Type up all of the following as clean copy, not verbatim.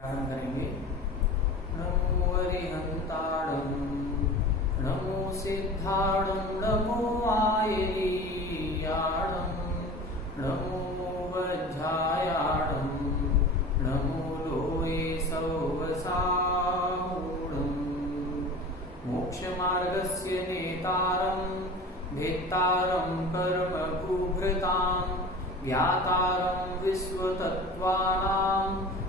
प्रारंभ करेंगे। नमो अरिहंताणं, नमो सिद्धाणं, नमो आयरीयाणं, नमो वज्रायाणं, नमो लोये सौवसाहुणं, मोक्षमार्गस्य नेतारं, भेत्तारं कर्मभूभृतां, ज्ञातारं विश्वतत्त्वानां,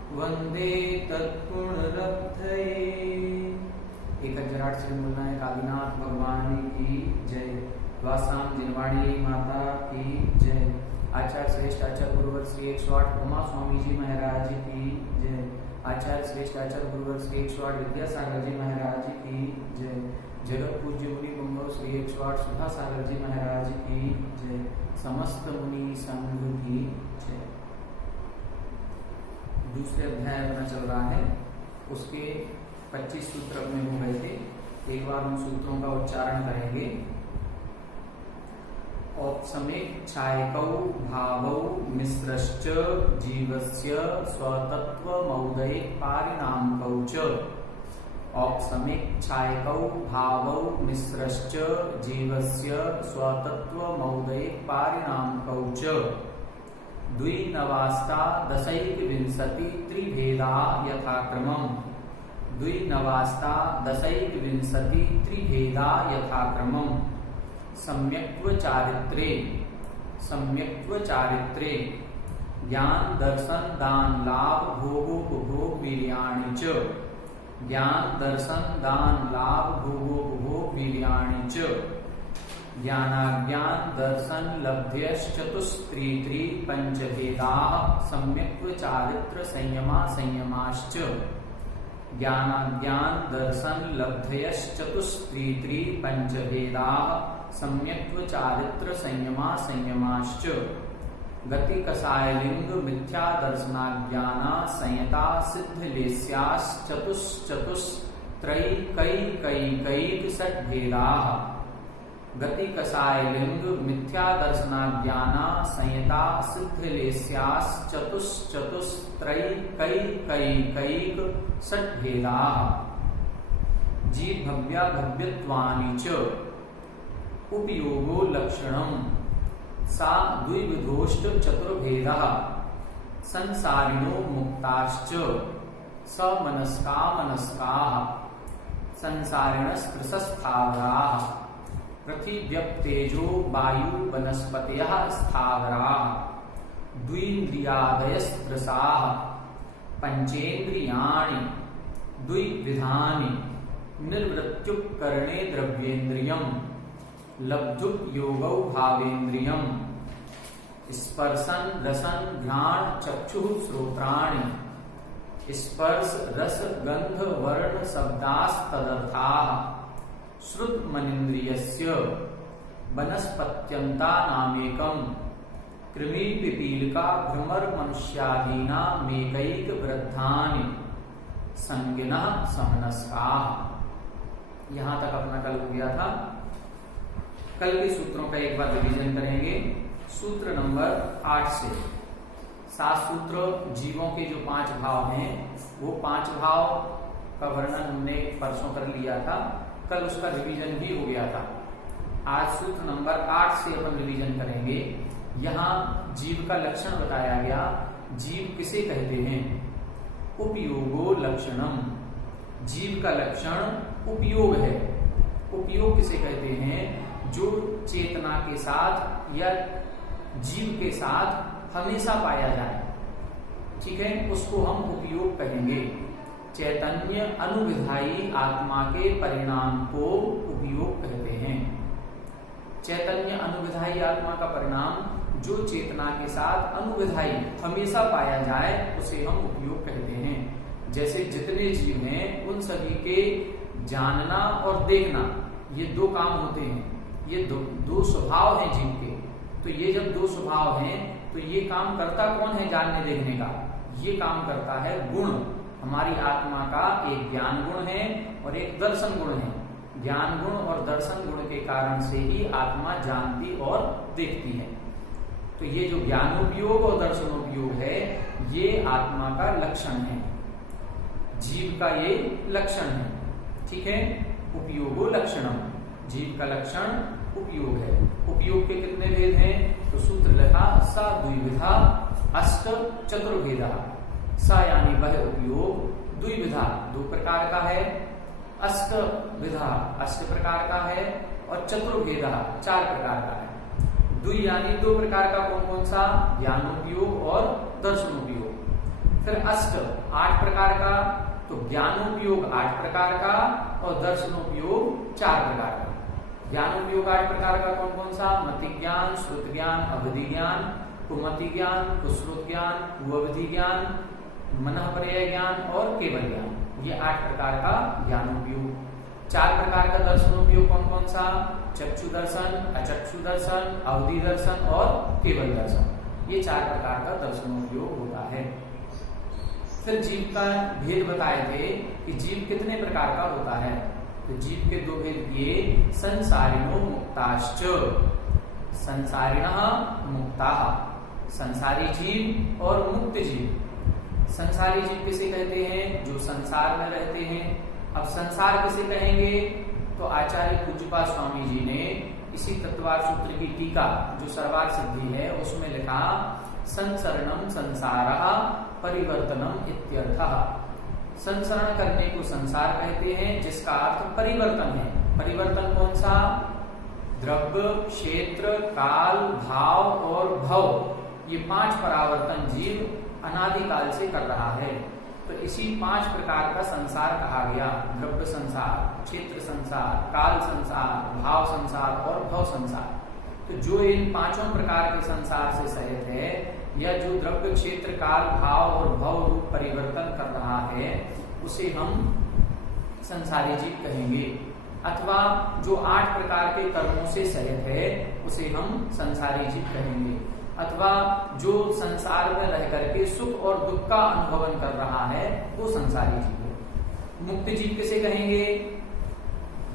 वंदे तत्पुण्यलब्धये। 1008 से बोलना है। कालीनाथ भगवान की जय। द्वासाम जिनवाणी माता की जय। आचार्य श्रेष्ठ आचार्य गुरुवर श्री 108 उमा स्वामी जी महाराज की जय। आचार्य श्रेष्ठ आचार्य गुरुवर श्री 108 विद्यासागर जी महाराज की जय। जगत पूज्य मुनि कुंभव श्री 108 सुधा सागर जी महाराज की जय। समस्त मुनि संघ की जय। दूसरे अध्याय अपना चल रहा है, उसके 25 सूत्र अपने हो गए थे। एक बार उन सूत्रों का उच्चारण करेंगे। औपसमेच्छायकौ भावौ मिश्रश्च जीवस्य स्वतत्वमौदैपारिणामकौ च। औपसमेच्छायकौ भावौ मिश्रश्च जीवस्य स्वतत्वमौदैपारिणामकौ च। द्विनवास्ता दशैकविंशति त्रिभेदा यथाक्रमम्। द्विनवास्ता दशैकविंशति त्रिभेदा यथाक्रमम्। सम्यक्त्व चारित्रे ज्ञान दर्शन दान लाभ भोगोपभोग वीर्याणि च। ज्ञान दर्शन दान लाभ भोगोपभोग वीर्याणि च। ज्ञानाज्ञान दर्शन लब्ध्यश्चतुस्त्रि पंचभेदाः सम्यक्त्व चारित्र संयमा संयमाश्च। ज्ञानाज्ञान दर्शन लब्ध्यश्चतुस्त्रि पंचभेदाः सम्यक्त्व चारित्र संयमा संयमाश्च। गति कसायलिंग मिथ्या दर्शनाज्ञाना संयता सिद्धलेस्याश्चतुश्चतुस्त्रैकैकैकैक षड्भेदाः। गति कसायलिंग मिथ्या दर्शनाज्ञाना संयता सिद्धलेस्याश्चतुश्चतुस्त्रैकैकैकैक षड्भेदाः। जीवभव्याभव्यत्वानि च उपयोगो लक्षणम्। सा द्विविधोष्ट चतुर्भेदः संसारिणो मुक्ताश्च समनस्का मनस्काः संसारिणस्कृशस्थावराः पृथिव्यप्तेजो वायु वनस्पतयः स्थावराः द्विन्द्रियादयस्त्रसाः पंचेन्द्रियाणि द्विविधानि निर्वृत्युपकरणे द्रव्येन्द्रियम् लब्धुप योगौ भावेन्द्रियम् स्पर्शन रसन घ्राण चक्षुः श्रोत्राणि स्पर्श रस गंध वर्ण शब्दास्तदर्थाः श्रुत मनिन्द्रियस्य वनस्पत्यन्ता नामेकम् कृमि पिपीलिका भ्रमर मनुष्यादीनामेकैक वृद्धानि संज्ञिनः समनस्काः। यहां तक अपना कल हो गया था। कल के सूत्रों का एक बार रिवीजन करेंगे। सूत्र नंबर 8 से 7 सूत्र जीवों के जो 5 भाव हैं, वो 5 भाव का वर्णन हमने परसों कर लिया था। कल उसका रिवीजन भी हो गया था। आज सूत्र नंबर 8 से अपन रिवीजन करेंगे। यहाँ जीव का लक्षण बताया गया। जीव किसे कहते हैं? उपयोगो लक्षणम। जीव का लक्षण उपयोग है। उपयोग किसे कहते हैं? जो चेतना के साथ या जीव के साथ हमेशा पाया जाए, ठीक है, उसको हम उपयोग कहेंगे। चैतन्य अनुविधायी आत्मा के परिणाम को उपयोग कहते हैं। चैतन्य अनुविधायी आत्मा का परिणाम जो चेतना के साथ अनुविधायी हमेशा पाया जाए, उसे हम उपयोग कहते हैं। जैसे जितने जीव हैं उन सभी के जानना और देखना, ये 2 काम होते हैं। ये दो स्वभाव हैं जीव के। तो ये जब 2 स्वभाव हैं, तो ये काम करता कौन है जानने देखने का? ये काम करता है गुण। हमारी आत्मा का एक ज्ञान गुण है और एक दर्शन गुण है। ज्ञान गुण और दर्शन गुण के कारण से ही आत्मा जानती और देखती है। तो ये जो ज्ञानोपयोग और दर्शनोपयोग है, ये आत्मा का लक्षण है। जीव का ये लक्षण है। ठीक है, उपयोगो लक्षणम, जीव का लक्षण उपयोग है। उपयोग के कितने भेद हैं? तो सूत्र लिखा स द्विविधा अष्ट चतुर्भेदा। स यानी वह उपयोग, द्विविधा 2 प्रकार का है, अष्ट विधा 8 प्रकार का है, और चतुर्भेदा 4 प्रकार का है। द्वि यानी 2 प्रकार का कौन कौन सा? ज्ञानोपयोग और दर्शनोपयोग। फिर अष्ट 8 प्रकार का, तो ज्ञानोपयोग 8 प्रकार का और दर्शनोपयोग 4 प्रकार का। ज्ञानोपयोग 8 प्रकार का कौन कौन सा? मति ज्ञान, श्रुत ज्ञान, अवधि ज्ञान, कुमति ज्ञान, कुश्रुत ज्ञान, कुअवधि ज्ञान, मनःपर्यय ज्ञान और केवल ज्ञान। ये 8 प्रकार का ज्ञानोपयोग। 4 प्रकार का दर्शनोपयोग कौन कौन सा? चक्षु दर्शन, अचक्षु दर्शन, अवधि दर्शन और केवल दर्शन। ये 4 प्रकार का दर्शनोपयोग होता है। फिर जीव का भेद बताए थे कि जीव कितने प्रकार का होता है। तो जीव के 2 भेद किए, संसारिणो मुक्ताश्च, संसारिणः मुक्ताः, संसारी जीव और मुक्त जीव। संसारी जीव किसे कहते हैं? जो संसार में रहते हैं। अब संसार किसे कहेंगे? तो आचार्य पूज्यपाद स्वामी जी ने इसी तत्वार सूत्र की टीका जो सर्वार्थ सिद्धि है उसमें लिखा, संसरणम संसारः परिवर्तनम इत्यर्थः। संसरण करने को संसार कहते हैं, जिसका अर्थ परिवर्तन है। परिवर्तन कौन सा? द्रव्य, क्षेत्र, काल, भाव और भव, ये 5 परावर्तन जीव अनादिकाल से कर रहा है। तो इसी 5 प्रकार का संसार कहा गया। द्रव्य संसार, क्षेत्र संसार, काल संसार, भाव संसार और भव संसार। तो जो इन 5 प्रकार के संसार से सहित है, या जो द्रव्य, क्षेत्र, काल, भाव और भव रूप परिवर्तन कर रहा है, उसे हम संसारी जीव कहेंगे। अथवा जो 8 प्रकार के कर्मों से सहित है, उसे हम संसारी जीव कहेंगे। अथवा जो संसार में रह करके सुख और दुख का अनुभवन कर रहा है, वो संसारी जीव है। मुक्त जीव किसे कहेंगे?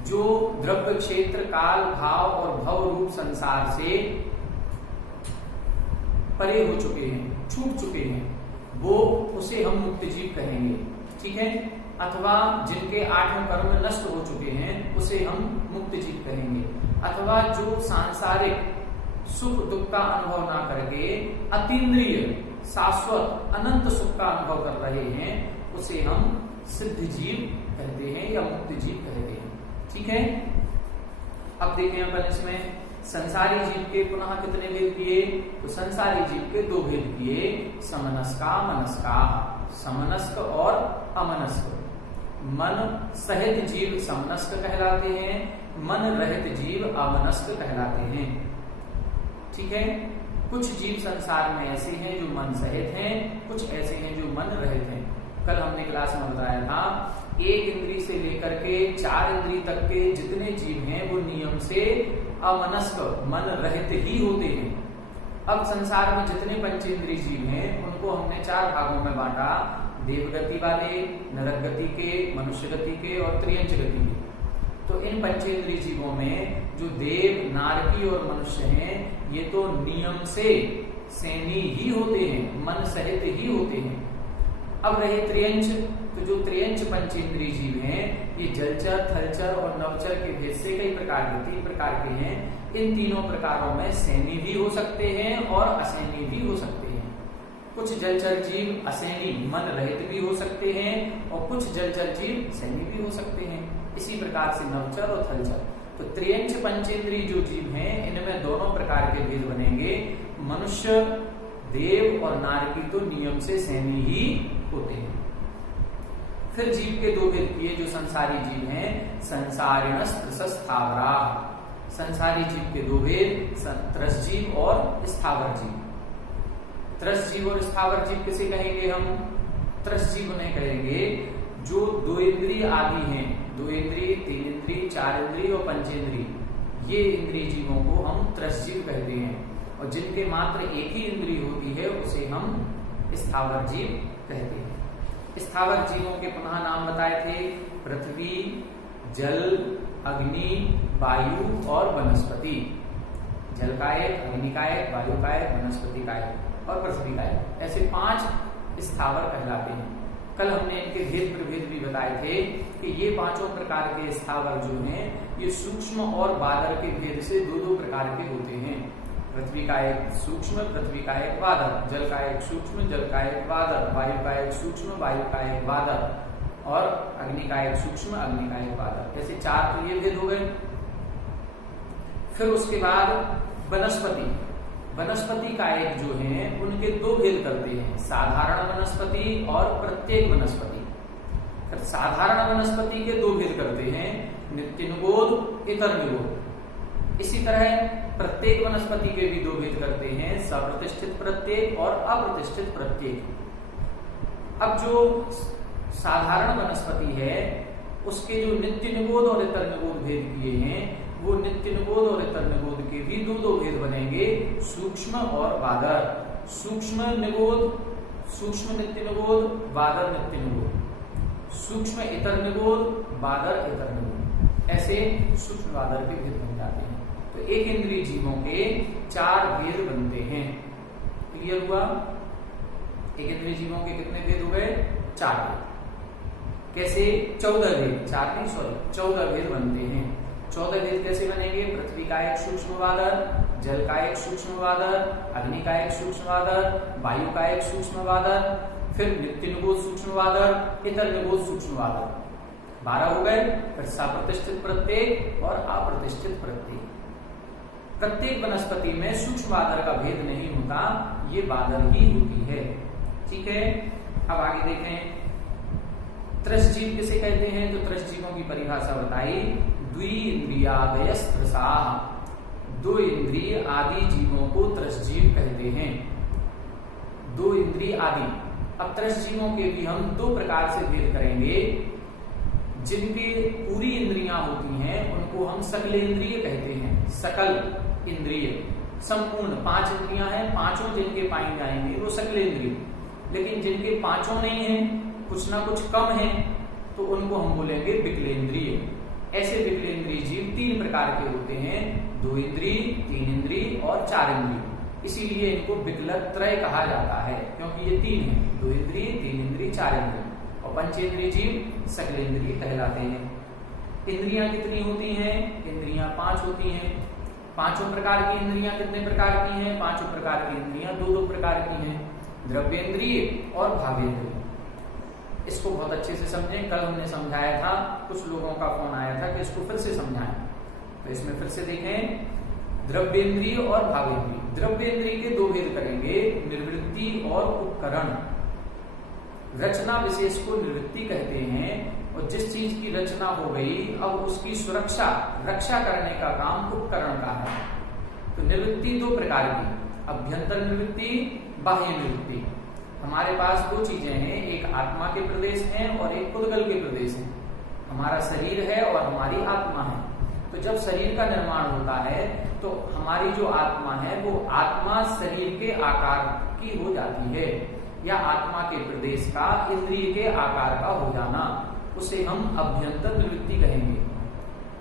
जो द्रव्य, क्षेत्र, काल, भाव और भव रूप संसार से परे हो चुके हैं, छूट चुके हैं, वो उसे हम मुक्त जीव कहेंगे। ठीक है। अथवा जिनके 8 कर्म नष्ट हो चुके हैं, उसे हम मुक्त जीव कहेंगे। अथवा जो सांसारिक सुख दुख का अनुभव ना करके अतीन्द्रिय शाश्वत अनंत सुख का अनुभव कर रहे हैं, उसे हम सिद्ध जीव कहते हैं या मुक्त जीव कहते हैं। ठीक है। अब देखें अपन इसमें संसारी जीव के पुनः कितने भेद किए? तो संसारी जीव के 2 भेद किए, समनस्का मनस्का, समनस्क और अमनस्क। मन सहित जीव समनस्क कहलाते हैं, मन रहित जीव अमनस्क कहलाते हैं। ठीक है। कुछ जीव संसार में ऐसे हैं जो मन सहित हैं, कुछ ऐसे हैं जो मन रहित हैं। कल हमने क्लास में बताया था, 1 इंद्री से लेकर के 4 इंद्री तक के जितने जीव हैं वो नियम से अमनस्क मन रहित ही होते हैं। अब संसार में जितने पंचेंद्रिय जीव हैं उनको हमने 4 भागों में बांटा, देवगति वाले, नरक गति के, मनुष्य गति के और त्रियंच गति के। तो इन पंचेंद्रिय जीवों में जो देव, नारकी और मनुष्य हैं, ये तो नियम से सैनी ही होते हैं, मन सहित ही होते हैं। अब रहे त्रियंच, तो जो त्रियंच पंचेंद्रिय जीव हैं, ये जलचर, थलचर और नवचर के भेद से कई प्रकार के 3 प्रकार के हैं। इन तीनों प्रकारों में सैनी भी हो सकते हैं और असैनी भी हो सकते हैं। कुछ जलचर जीव असैनी मन रहित भी हो सकते हैं और कुछ जलचर जीव सैनी भी हो सकते हैं। इसी प्रकार से नवचर और थलचर। तो त्रियंच पंचेंद्रिय जो जीव हैं, इनमें दोनों प्रकार के भेद बनेंगे। मनुष्य, देव और नारकी तो नियम से सैनी ही होते हैं। फिर जीव के 2 भेद किए जो संसारी जीव हैं, संसारिणस् त्रसस्थावरा। संसारी जीव के 2 भेद, त्रस जीव और स्थावर जीव। त्रस जीव और स्थावर जीव किसे कहेंगे हम? त्रस जीव उन्हें कहेंगे जो 2 इंद्रिय आदि हैं, 2 इंद्रिय, 3 इंद्रिय, 4 इंद्रिय और पंचेंद्रिय, ये इंद्रिय जीवों को हम त्रस जीव कहते हैं। और जिनके मात्र एक ही इंद्रिय होती है उसे हम स्थावर जीव कहते हैं। स्थावर जीवों के पुनः नाम बताए थे, पृथ्वी, जल, अग्नि, वायु और वनस्पति। जल का एक, अग्नि का एक, वायु का एक, वनस्पति का एक और पृथ्वी का एक, ऐसे 5 स्थावर कहलाते हैं। कल हमने इनके भेद प्रभेद भी बताए थे कि ये पांचों प्रकार के स्थावर जो हैं ये सूक्ष्म और बादल के भेद से दो दो प्रकार के होते हैं। पृथ्वी का एक सूक्ष्म, पृथ्वी का एक बादल, जल का एक सूक्ष्म, जल का एक बादल, वायु का एक सूक्ष्म, वायु का एक बादल और अग्नि का एक सूक्ष्म, अग्नि का एक बादल। ऐसे चार तो ये भेद हो गए। फिर उसके बाद वनस्पति, वनस्पति का एक जो है उनके दो भेद करते हैं, साधारण वनस्पति और प्रत्येक वनस्पति। फिर साधारण वनस्पति के दो भेद करते हैं, नित्य निगोद, इतर निगोद। इसी तरह प्रत्येक वनस्पति के भी दो भेद करते हैं, सप्रतिष्ठित प्रत्येक और अप्रतिष्ठित प्रत्येक। अब जो साधारण वनस्पति है उसके जो नित्य निगोद और इतर निगोद भेद किए हैं, वो नित्य निगोद और इतर निगोद के भी दो दो भेद बनेंगे, सूक्ष्म और बादर। सूक्ष्म निगोद, सूक्ष्म नित्य निगोद, बादर नित्य निगोद, सूक्ष्म इतर निगोद, बादर इतर निगोद। ऐसे सूक्ष्म बादर के भेद बन जाते हैं। तो एक इंद्रिय जीवों के चार भेद बनते हैं। क्लियर हुआ? एक इंद्रिय जीवों के कितने भेद हो गए? चार भेद। कैसे? 14 भेद, 4 नहीं सॉरी 14 भेद बनते हैं। 14 भेद कैसे बनेंगे? पृथ्वी का एक सूक्ष्म बादल, जल का एक सूक्ष्म बादल, अग्नि का एक सूक्ष्म बादल, वायु का एक सूक्ष्म बादल, फिर नित्य निगोद सूक्ष्म बादल, इतर निगोद सूक्ष्म बादल। 12 हो गए। फिर सप्रतिष्ठित प्रत्येक और अप्रतिष्ठित प्रत्येक। प्रत्येक वनस्पति में सूक्ष्म बादल का भेद नहीं होता, ये बादल ही होती है। ठीक है, अब आगे देखें। त्रसजीव किसे कहते हैं? तो त्रसजीवों की परिभाषा बताई, द्विइंद्रियादयस्त्रसाः, दो इंद्रिय आदि जीवों को त्रसजीव कहते हैं। दो इंद्रिय आदि। अब त्रसजीवों के भी हम दो प्रकार से भेद करेंगे। जिनके पूरी इंद्रियां होती हैं उनको हम सकलेंद्रिय कहते हैं। सकल इंद्रिय, संपूर्ण 5 इंद्रियां हैं, पांचों जिनके पाई जाएंगे वो सकलेंद्रिय। लेकिन जिनके पांचों नहीं है, कुछ ना कुछ कम है, तो उनको हम बोलेंगे विकलेंद्रिय। ऐसे विकलेंद्रिय जीव 3 प्रकार के होते हैं, 2 इंद्रिय, 3 इंद्रिय और 4 इंद्रिय। इसीलिए इनको विकलत्रय कहा जाता है, क्योंकि ये 3 है, 2 इंद्रिय, 3 इंद्रिय, 4 इंद्रिय। और पंचेंद्रिय जीव सकलेंद्रिय कहलाते हैं। इंद्रियां कितनी होती हैं? इंद्रियां 5 होती हैं। पांचों प्रकार की इंद्रियां कितने प्रकार की हैं? पांचों प्रकार की इंद्रियां 2-2 प्रकार की हैं, द्रव्येंद्रिय और भावेंद्रिय। इसको बहुत अच्छे से समझें। कल हमने समझाया था, कुछ लोगों का फोन आया था कि इसको फिर से समझाएं, तो इसमें फिर से देखें, द्रव्येंद्रिय और भावेंद्रिय। द्रव्येंद्रिय के दो भेद करेंगे, निर्वृत्ति और उपकरण। रचना विशेष को निर्वृत्ति कहते हैं, और जिस चीज की रचना हो गई अब उसकी सुरक्षा, रक्षा करने का काम उपकरण का है। तो निवृत्ति 2 प्रकार की, अभ्यंतर निवृत्ति, बाह्य निवृत्ति। हमारे पास 2 चीजें हैं, एक आत्मा के प्रदेश हैं और एक पुद्गल के प्रदेश हैं। हमारा शरीर है और हमारी आत्मा है। तो जब शरीर का निर्माण होता है तो हमारी जो आत्मा है वो आत्मा शरीर के आकार की हो जाती है, या आत्मा के प्रदेश का इंद्रिय के आकार का हो जाना, उसे हम अभ्यंतर निवृत्ति कहेंगे।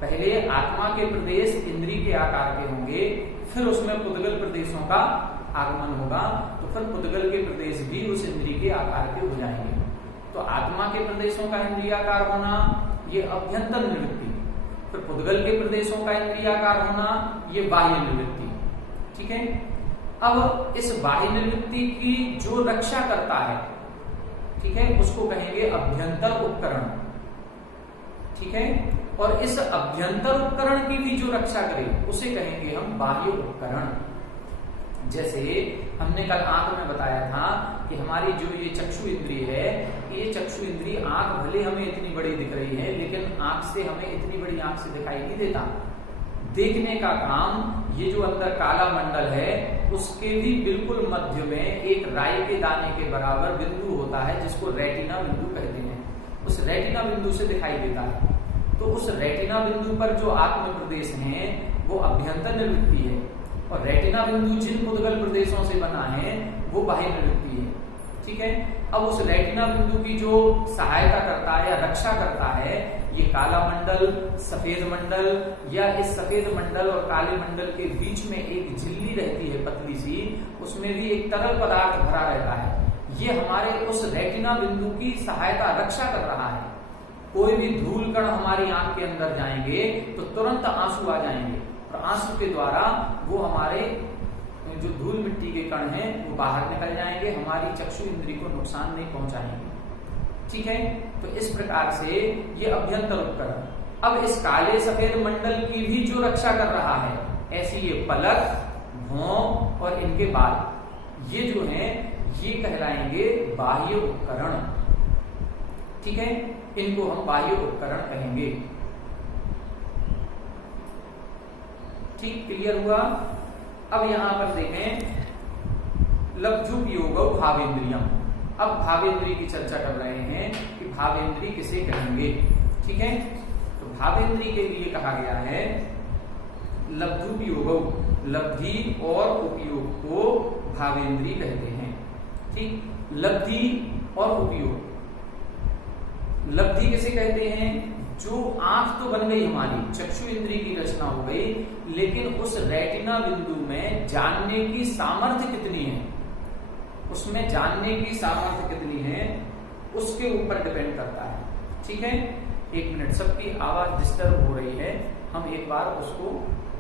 पहले आत्मा के प्रदेश इंद्रिय के आकार के होंगे, फिर उसमें पुद्गल प्रदेशों का आगमन होगा, तो फिर पुद्गल के प्रदेश भी उस इंद्रिय के आकार के हो जाएंगे। तो आत्मा के प्रदेशों का इंद्रियाकार होना ये अभ्यंतर निवृत्ति, फिर पुद्गल के प्रदेशों का इंद्रियाकार होना ये बाह्य निवृत्ति। ठीक है, अब इस बाह्य निवृत्ति की जो रक्षा करता है, ठीक है, उसको कहेंगे अभ्यंतर उपकरण। ठीक है, और इस अभ्यंतर उपकरण की भी जो रक्षा करे उसे कहेंगे हम बाह्य उपकरण। जैसे हमने कल आंख में बताया था कि हमारी जो ये चक्षु इंद्रिय है, ये चक्षु इंद्रिय आंख भले हमें इतनी बड़ी दिख रही है, लेकिन आंख से हमें इतनी बड़ी आंख से दिखाई नहीं देता। देखने का काम ये जो अंदर काला मंडल है उसके भी बिल्कुल मध्य में एक राई के दाने के बराबर बिंदु होता है, जिसको रेटिना बिंदु कहते हैं। उस रेटिना बिंदु से दिखाई देता है। तो उस रेटिना बिंदु पर जो आत्म प्रदेश है वो अभ्यंतर निवृत्ति है, और रेटिना बिंदु जिन पुद्गल प्रदेशों से बना है वो बाह्य निवृत्ति है। ठीक है, अब उस रेटिना बिंदु की जो सहायता करता है या रक्षा करता है, ये काला मंडल, सफेद मंडल, या इस सफेद मंडल और काले मंडल के बीच में एक झिल्ली रहती है पतली सी, उसमें भी एक तरल पदार्थ भरा रहता है। ये हमारे हमारे उस रेटिना बिंदु की सहायता रक्षा कर रहा है। कोई भी धूल कण हमारी आंख के अंदर जाएंगे तो तुरंत आंसू आ जाएंगे और आंसू के द्वारा वो हमारे जो धूल मिट्टी के कण हैं वो बाहर निकल जाएंगे, हमारी चक्षु इंद्री को नुकसान नहीं पहुंचाएंगे। ठीक है, तो इस प्रकार से ये अभ्यंतर उपकरण। अब इस काले सफेद मंडल की भी जो रक्षा कर रहा है, ऐसी ये पलक, भौं और इनके बाल, ये जो हैं ये कहलाएंगे बाह्य उपकरण। ठीक है, इनको हम बाह्य उपकरण कहेंगे। ठीक, क्लियर हुआ। अब यहां पर देखें लब्धुपयोगौ भावेंद्रियम। अब भावेंद्री की चर्चा कर रहे हैं कि भावेंद्री किसे कहेंगे। ठीक है, तो भावेंद्री के लिए कहा गया है लब्धुपयोगौ, लब्धि और उपयोग को भावेंद्री कहते हैं। ठीक, लब्धि और उपयोग। लब्धि किसे कहते हैं? जो आंख तो बन गई, हमारी चक्षु इंद्री की रचना हो गई, लेकिन उस रेटिना बिंदु में जानने की सामर्थ्य कितनी है, उसमें जानने की सामर्थ्य कितनी है उसके ऊपर डिपेंड करता है। ठीक है, एक मिनट, सबकी आवाज डिस्टर्ब हो रही है, हम एक बार उसको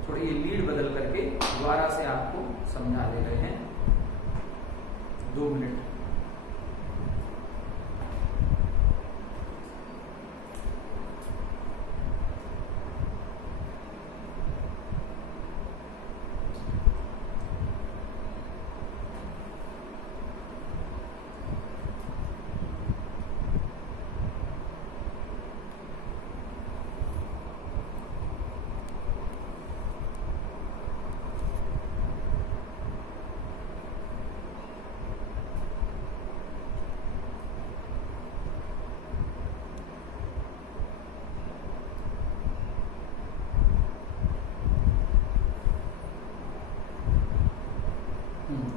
थोड़ी लीड बदल करके दोबारा से आपको समझा दे रहे हैं। 2 मिनट।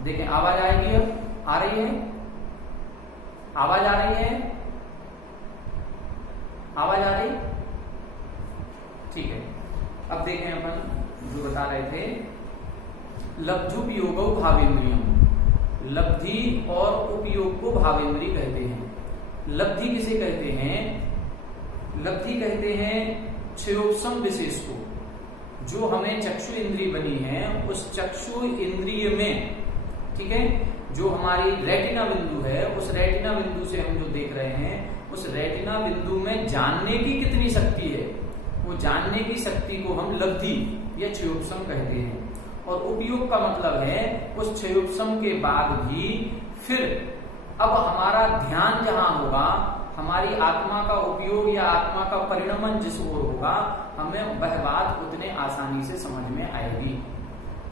देखें, आवाज आएगी, अब आ रही है, आवाज आ रही है, आवाज आ रही। ठीक है, अब देखें अपन जो बता रहे थे, लब्धुपयोगौ भावेंद्रियम, लब्धि और उपयोग को भावेंद्री कहते हैं। लब्धि किसे कहते हैं? लब्धि कहते हैं क्षयोपम विशेष को, जो हमें चक्षु इंद्री बनी है उस चक्षु इंद्रिय में, ठीक है, जो हमारी रेटिना बिंदु है, उस रेटिना बिंदु से हम जो देख रहे हैं, उस रेटिना बिंदु में जानने की कितनी शक्ति है, वो जानने की शक्ति को हम लब्धि या क्षयोपम कहते हैं। और उपयोग का मतलब है उस क्षयोपम के बाद भी फिर अब हमारा ध्यान जहां होगा, हमारी आत्मा का उपयोग या आत्मा का परिणमन जिस ओर होगा, हमें वह बात उतने आसानी से समझ में आएगी।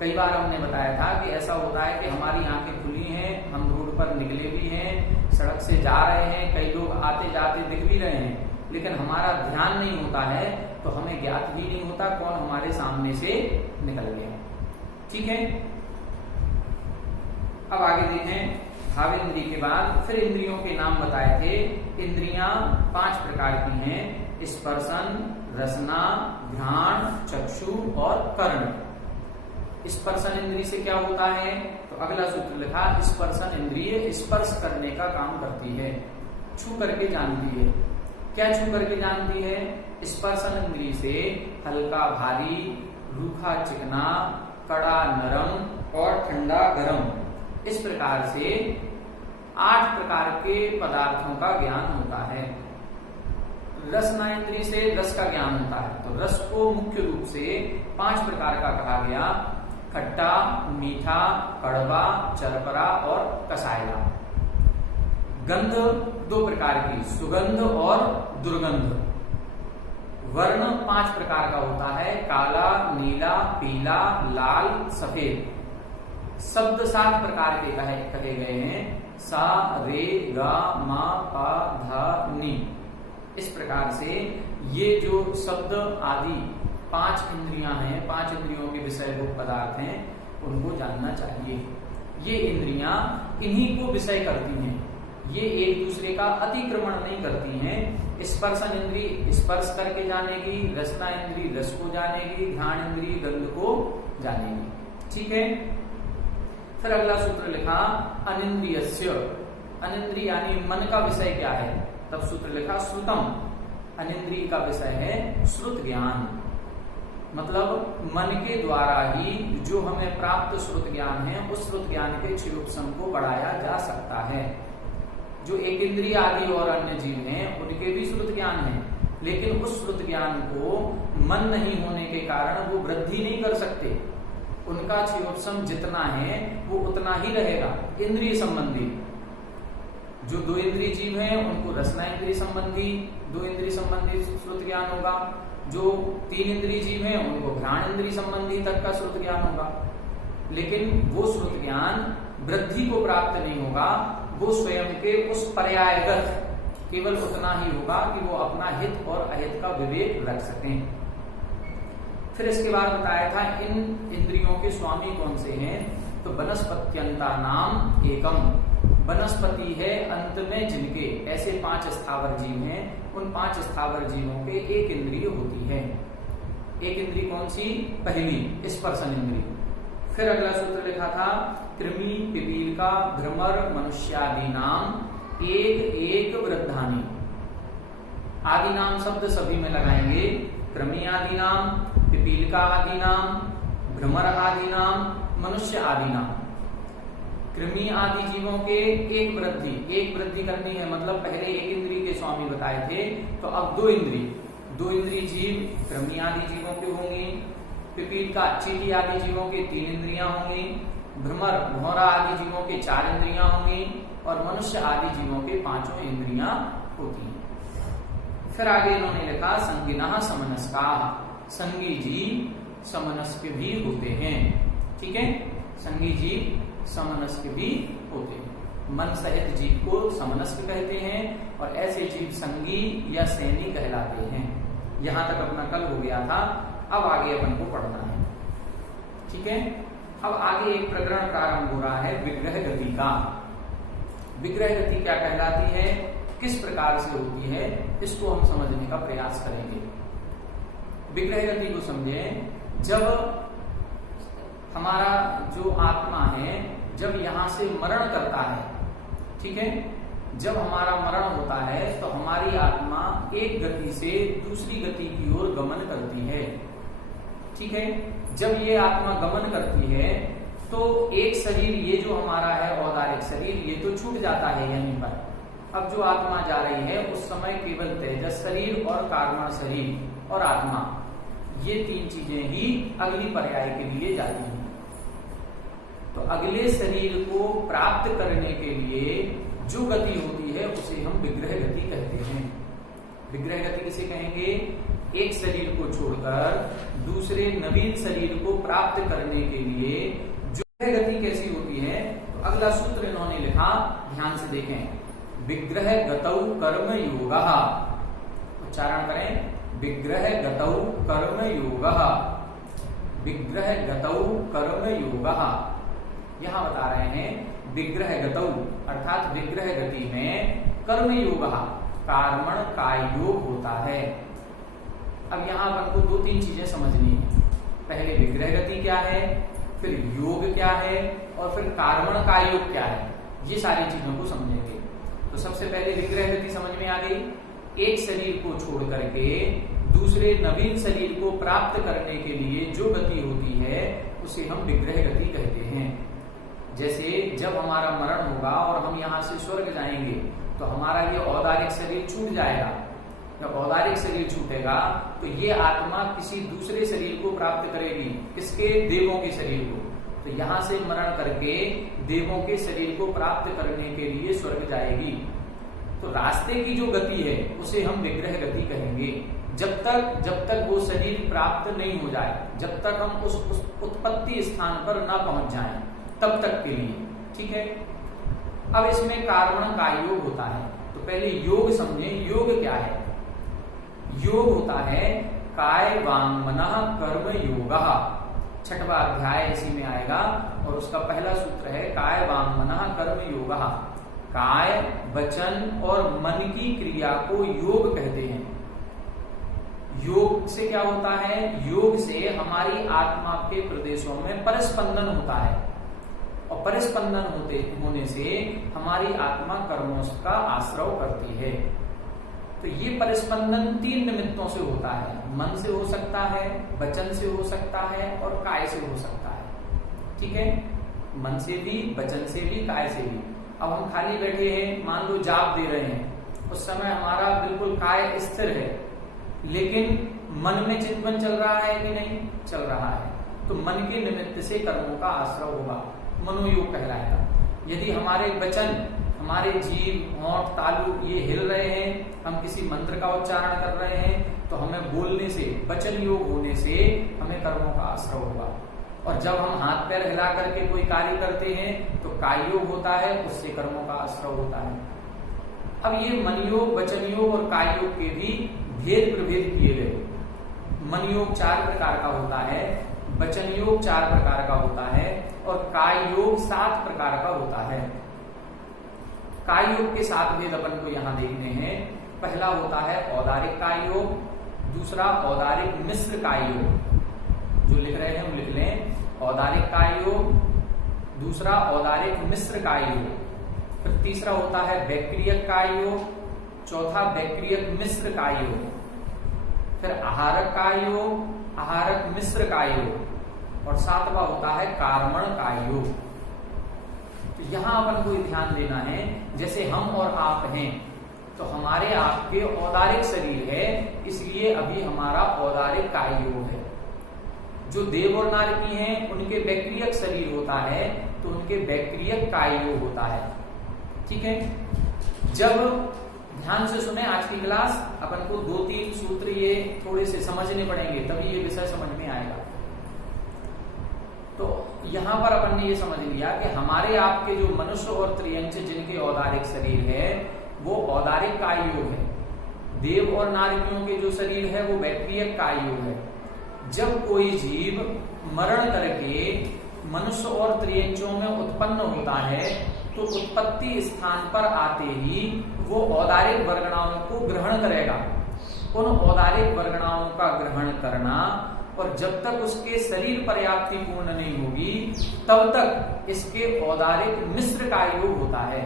कई बार हमने बताया था कि ऐसा होता है कि हमारी आंखें खुली हैं, हम रोड पर निकले भी हैं, सड़क से जा रहे हैं, कई लोग आते जाते दिख भी रहे हैं, लेकिन हमारा ध्यान नहीं होता है, तो हमें ज्ञात भी नहीं होता कौन हमारे सामने से निकल गया। ठीक है, अब आगे देखें, भावेंद्री के बाद फिर इंद्रियों के नाम बताए थे। इंद्रियां 5 प्रकार की हैं, स्पर्शन, रसना, घ्राण, चक्षु और कर्ण। स्पर्शन इंद्रिय से क्या होता है? तो अगला सूत्र लिखा, स्पर्शन इंद्रिय स्पर्श करने का काम करती है, छू करके जानती है। क्या छू करके जानती है? स्पर्शन इंद्रिय से हल्का भारी, रूखा चिकना, कड़ा नरम और ठंडा गरम, इस प्रकार से 8 प्रकार के पदार्थों का ज्ञान होता है। रसना इंद्रिय से रस का ज्ञान होता है, तो रस को मुख्य रूप से 5 प्रकार का कहा गया, खट्टा, मीठा, कड़वा, चरपरा और कसायला। गंध 2 प्रकार की, सुगंध और दुर्गंध। वर्ण 5 प्रकार का होता है, काला, नीला, पीला, लाल, सफेद। शब्द 7 प्रकार के कहे गए हैं, सा, रे, गा, मा, पा, धा, नी। इस प्रकार से ये जो शब्द आदि 5 इंद्रियां हैं, 5 इंद्रियों के विषयभूत पदार्थ हैं, उनको जानना चाहिए। ये इंद्रियां इन्हीं को विषय करती हैं, ये एक दूसरे का अतिक्रमण नहीं करती हैं। स्पर्शन इंद्रिय स्पर्श करके जानेगी, रसना इंद्रिय रस को जानेगी, घ्राण इंद्रिय गंध को जानेगी। ठीक है, फिर अगला सूत्र लिखा, अनिंद्रियस्य अनिंद्रिय यानी मन का विषय क्या है, तब सूत्र लिखा श्रुतम, अनिंद्रिय का विषय है श्रुत ज्ञान, मतलब मन के द्वारा ही जो हमें प्राप्त श्रुत ज्ञान है उस श्रुत ज्ञान के क्षयोपशम को बढ़ाया जा सकता है। जो एक इंद्रिय आदि और अन्य जीव हैं उनके भी श्रुत ज्ञान है, लेकिन उस श्रुत ज्ञान को मन नहीं होने के कारण वो वृद्धि नहीं कर सकते, उनका क्षयोपशम जितना है वो उतना ही रहेगा। इंद्रिय संबंधी जो 2 इंद्रिय जीव हैं उनको रसना इंद्रिय संबंधी 2 इंद्रिय संबंधी श्रुत ज्ञान होगा, जो 3 इंद्रिय जीव हैं उनको घ्राण इंद्रिय संबंधी तक का श्रुत ज्ञान होगा, लेकिन वो श्रुत ज्ञान वृद्धि को प्राप्त नहीं होगा, वो स्वयं के उस पर्यायगत केवल उतना ही होगा कि वो अपना हित और अहित का विवेक रख सकें। फिर इसके बाद बताया था इन इंद्रियों के स्वामी कौन से हैं, तो वनस्पत्यंता नाम एकम, वनस्पति है अंत में जिनके ऐसे 5 स्थावर जीव हैं, उन 5 स्थावर जीवों के एक इंद्रिय होती है। एक इंद्रिय कौन सी, पहली स्पर्शन इंद्रिय। फिर अगला सूत्र लिखा था कृमि पिपीलिका भ्रमर मनुष्यादि नाम एक एक वृद्धानी। आदि नाम शब्द सभी में लगाएंगे, कृमि आदि नाम, पिपीलिका आदि नाम, भ्रमर आदि नाम, मनुष्य आदि नाम। कृमि आदि जीवों के एक वृद्धि करनी है, मतलब पहले एक इंद्रिय के स्वामी बताए थे, तो अब 2 इंद्रिय जीव कृमि आदि जीवों के होंगे, पिपीलिका चींटी आदि जीवों के 3 इंद्रियां होंगी, भ्रमर भौरा आदि जीवों के 4 इंद्रियां होंगी, और मनुष्य आदि जीवों के 5 इंद्रियां होती हैं। फिर आगे इन्होंने लिखा संगिनः समनस्का, संगी जीव समनस्क भी होते हैं। ठीक है, संगी जीव समनस्क भी होते हैं। मन सहित जीव को समनस्क कहते हैं और ऐसे जीव संगी या सैनी कहलाते हैं। यहां तक अपना कल हो गया था, अब आगे अपन को पढ़ना है। ठीक है, अब आगे एक प्रकरण प्रारंभ हो रहा है विग्रह गति का। विग्रह गति क्या कहलाती है, किस प्रकार से होती है, इसको हम समझने का प्रयास करेंगे। विग्रह गति को समझें, जब हमारा जो आत्मा है जब यहां से मरण करता है, ठीक है, जब हमारा मरण होता है तो हमारी आत्मा एक गति से दूसरी गति की ओर गमन करती है। ठीक है, जब ये आत्मा गमन करती है तो एक शरीर, ये जो हमारा है औदारिक शरीर, ये तो छूट जाता है यहीं पर। अब जो आत्मा जा रही है उस समय केवल तेजस शरीर और कार्बन शरीर और आत्मा, ये 3 चीजें ही अगली पर्याय के लिए जाती हैं। तो अगले शरीर को प्राप्त करने के लिए जो गति होती है उसे हम विग्रह गति कहते हैं। विग्रह गति किसे कहेंगे, एक शरीर को छोड़कर दूसरे नवीन शरीर को प्राप्त करने के लिए जो गति कैसी होती है, तो अगला सूत्र इन्होंने लिखा, ध्यान से देखें, विग्रह गतौ कर्म योगः। उच्चारण करें, विग्रह गतौ कर्म योगः, विग्रह गतौ कर्म योगः। यहां बता रहे हैं विग्रह गतौ अर्थात विग्रह गति में कर्म योगः, कर्मण का योग होता है। अब यहां अपन को 2-3 चीजें समझनी है। पहले विग्रह गति क्या है, फिर योग क्या है, और फिर कर्मण का योग क्या है, ये सारी चीजों को समझेंगे। तो सबसे पहले विग्रह गति समझ में आ गई, एक शरीर को छोड़ करके दूसरे नवीन शरीर को प्राप्त करने के लिए जो गति होती है उसे हम विग्रह गति कहते हैं। जैसे जब हमारा मरण होगा और हम यहाँ से स्वर्ग जाएंगे तो हमारा ये औदारिक शरीर छूट जाएगा। जब औदारिक शरीर छूटेगा तो ये आत्मा किसी दूसरे शरीर को प्राप्त करेगी, किसके, देवों के शरीर को। तो यहाँ से मरण करके देवों के शरीर को प्राप्त करने के लिए स्वर्ग जाएगी। तो रास्ते की जो गति है उसे हम विग्रह गति कहेंगे। जब तक वो शरीर प्राप्त नहीं हो जाए, जब तक हम उस उत्पत्ति स्थान पर ना पहुंच जाएं, तब तक के लिए। ठीक है, अब इसमें कर्मण का योग होता है। तो पहले योग समझें, योग क्या है। योग होता है काय वांग मनः कर्म योगः। 6वां अध्याय इसी में आएगा और उसका पहला सूत्र है काय वांग मनः कर्म योगः। काय, वचन और मन की क्रिया को योग कहते हैं। योग से क्या होता है, योग से हमारी आत्मा के प्रदेशों में परस्पंदन होता है और परिस्पंदन होने से हमारी आत्मा कर्मों का आश्रव करती है। तो ये परिस्पंदन 3 निमित्तों से होता है, मन से हो सकता है, वचन से हो सकता है और काय से हो सकता है। ठीक है, मन से भी, वचन से भी, काय से भी। अब हम खाली बैठे हैं, मान लो जाप दे रहे हैं, उस समय हमारा बिल्कुल काय स्थिर है, लेकिन मन में चिंतन चल रहा है कि नहीं चल रहा है, तो मन के निमित्त से कर्मों का आश्रव होगा, मनोयोग कहलाएगा। यदि हमारे वचन, हमारे जीभ, होंठ, तालु ये हिल रहे हैं, हम किसी मंत्र का उच्चारण कर रहे हैं, तो हमें बोलने से, वचन योग होने से हमें कर्मों का आश्रव होगा। और जब हम हाथ पैर हिला करके कोई कार्य करते हैं तो काय योग होता है, उससे कर्मों का आश्रव होता है। अब ये मन योग, वचन योग और काय योग के भी भेद प्रभेद किए गए। मन योग 4 प्रकार का होता है, वचन योग 4 प्रकार का होता है और काय योग 7 प्रकार का होता है। काय योग के 7 भेद अपन को यहाँ देखने हैं। पहला होता है औदारिक काय योग, दूसरा औदारिक मिश्र काय योग, जो लिख रहे हैं हम लिख लें, औदारिक काय योग, दूसरा औदारिक मिश्र काय योग, फिर तीसरा होता है वैक्रियक काय योग, चौथा वैक्रियक मिश्र काय योग, फिर आहारक काय योग, आहारक मिश्र काय योग और 7वां होता है कार्मण काय योग। तो यहां अपन को ध्यान देना है, जैसे हम और आप हैं तो हमारे आपके औदारिक शरीर है, इसलिए अभी हमारा औदारिक काय योग है। जो देव और नारकी हैं उनके वैक्रियक शरीर होता है, तो उनके वैक्रियक काय योग होता है। ठीक है, जब ध्यान से सुने आज की क्लास, अपन को 2-3 सूत्र ये थोड़े से समझने पड़ेंगे, तभी ये विषय समझ में आएगा। तो यहां पर अपन ने ये समझ लिया कि हमारे आपके जो मनुष्य और त्रियंच जिनके औदारिक शरीर है वो औदारिक काय योग है, देव और नारकियों के जो शरीर है वो वैक्रियक काय योग है। जब कोई जीव मरण करके मनुष्य और त्रियंचों में उत्पन्न होता है तो उत्पत्ति स्थान पर आते ही वो औदारिक वर्गणाओं को ग्रहण करेगा। उन औदारिक वर्गणाओं का ग्रहण करना, और जब तक उसके शरीर पर्याप्ति पूर्ण नहीं होगी तब तक इसके औदारिक मिश्र काय योग होता है।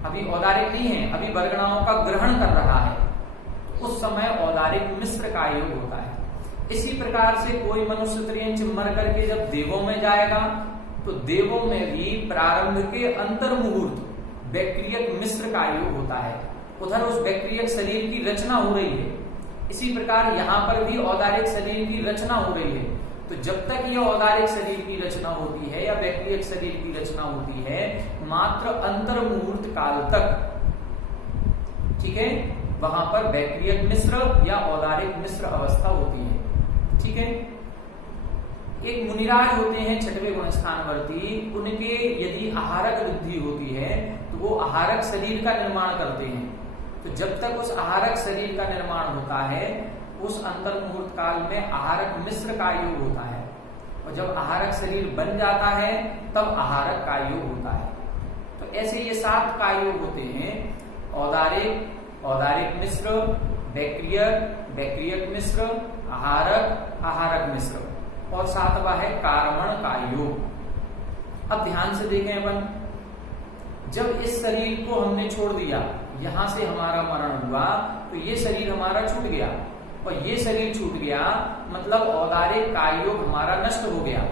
अभी औदारिक नहीं है, अभी वर्गणाओं का ग्रहण कर रहा है, उस समय औदारिक मिश्र काय योग होता है। इसी प्रकार से कोई मनुष्य त्रियंच मर करके जब देवों में जाएगा तो देवों में भी प्रारंभ के अंतर मुहूर्त वैक्रियक मिश्र काय योग होता है, उधर उस वैक्रियक शरीर की रचना हो रही है। इसी प्रकार यहाँ पर भी औदारिक शरीर की रचना हो रही है। तो जब तक यह औदारिक शरीर की रचना होती है या वैक्रियक शरीर की रचना होती है, मात्र अंतर मुहूर्त काल तक, ठीक है, वहां पर वैक्रियक मिश्र या औदारिक मिश्र अवस्था होती है। ठीक है, एक मुनिराज होते हैं 6वें गुण स्थानवर्ती, उनके यदि आहारक वृद्धि होती है तो वो आहारक शरीर का निर्माण करते हैं। तो जब तक उस आहारक शरीर का निर्माण होता है, उस अंतर मुहूर्त काल में आहारक मिश्र काय योग होता है, और जब आहारक शरीर बन जाता है तब आहारक काय योग होता है। तो ऐसे ये 7 काय योग होते हैं, औदारिक, औदारिक मिश्र, वैक्रियक, वैक्रियक मिश्र, आहारक, आहारक मिश्र, और 7वां है कार्मण काय योग। अब ध्यान से देखें अपन, जब इस शरीर को हमने छोड़ दिया, यहां से हमारा मरण हुआ तो ये शरीर हमारा छूट गया, और ये शरीर छूट गया मतलब औदारिक काय योग हमारा नष्ट हो गया,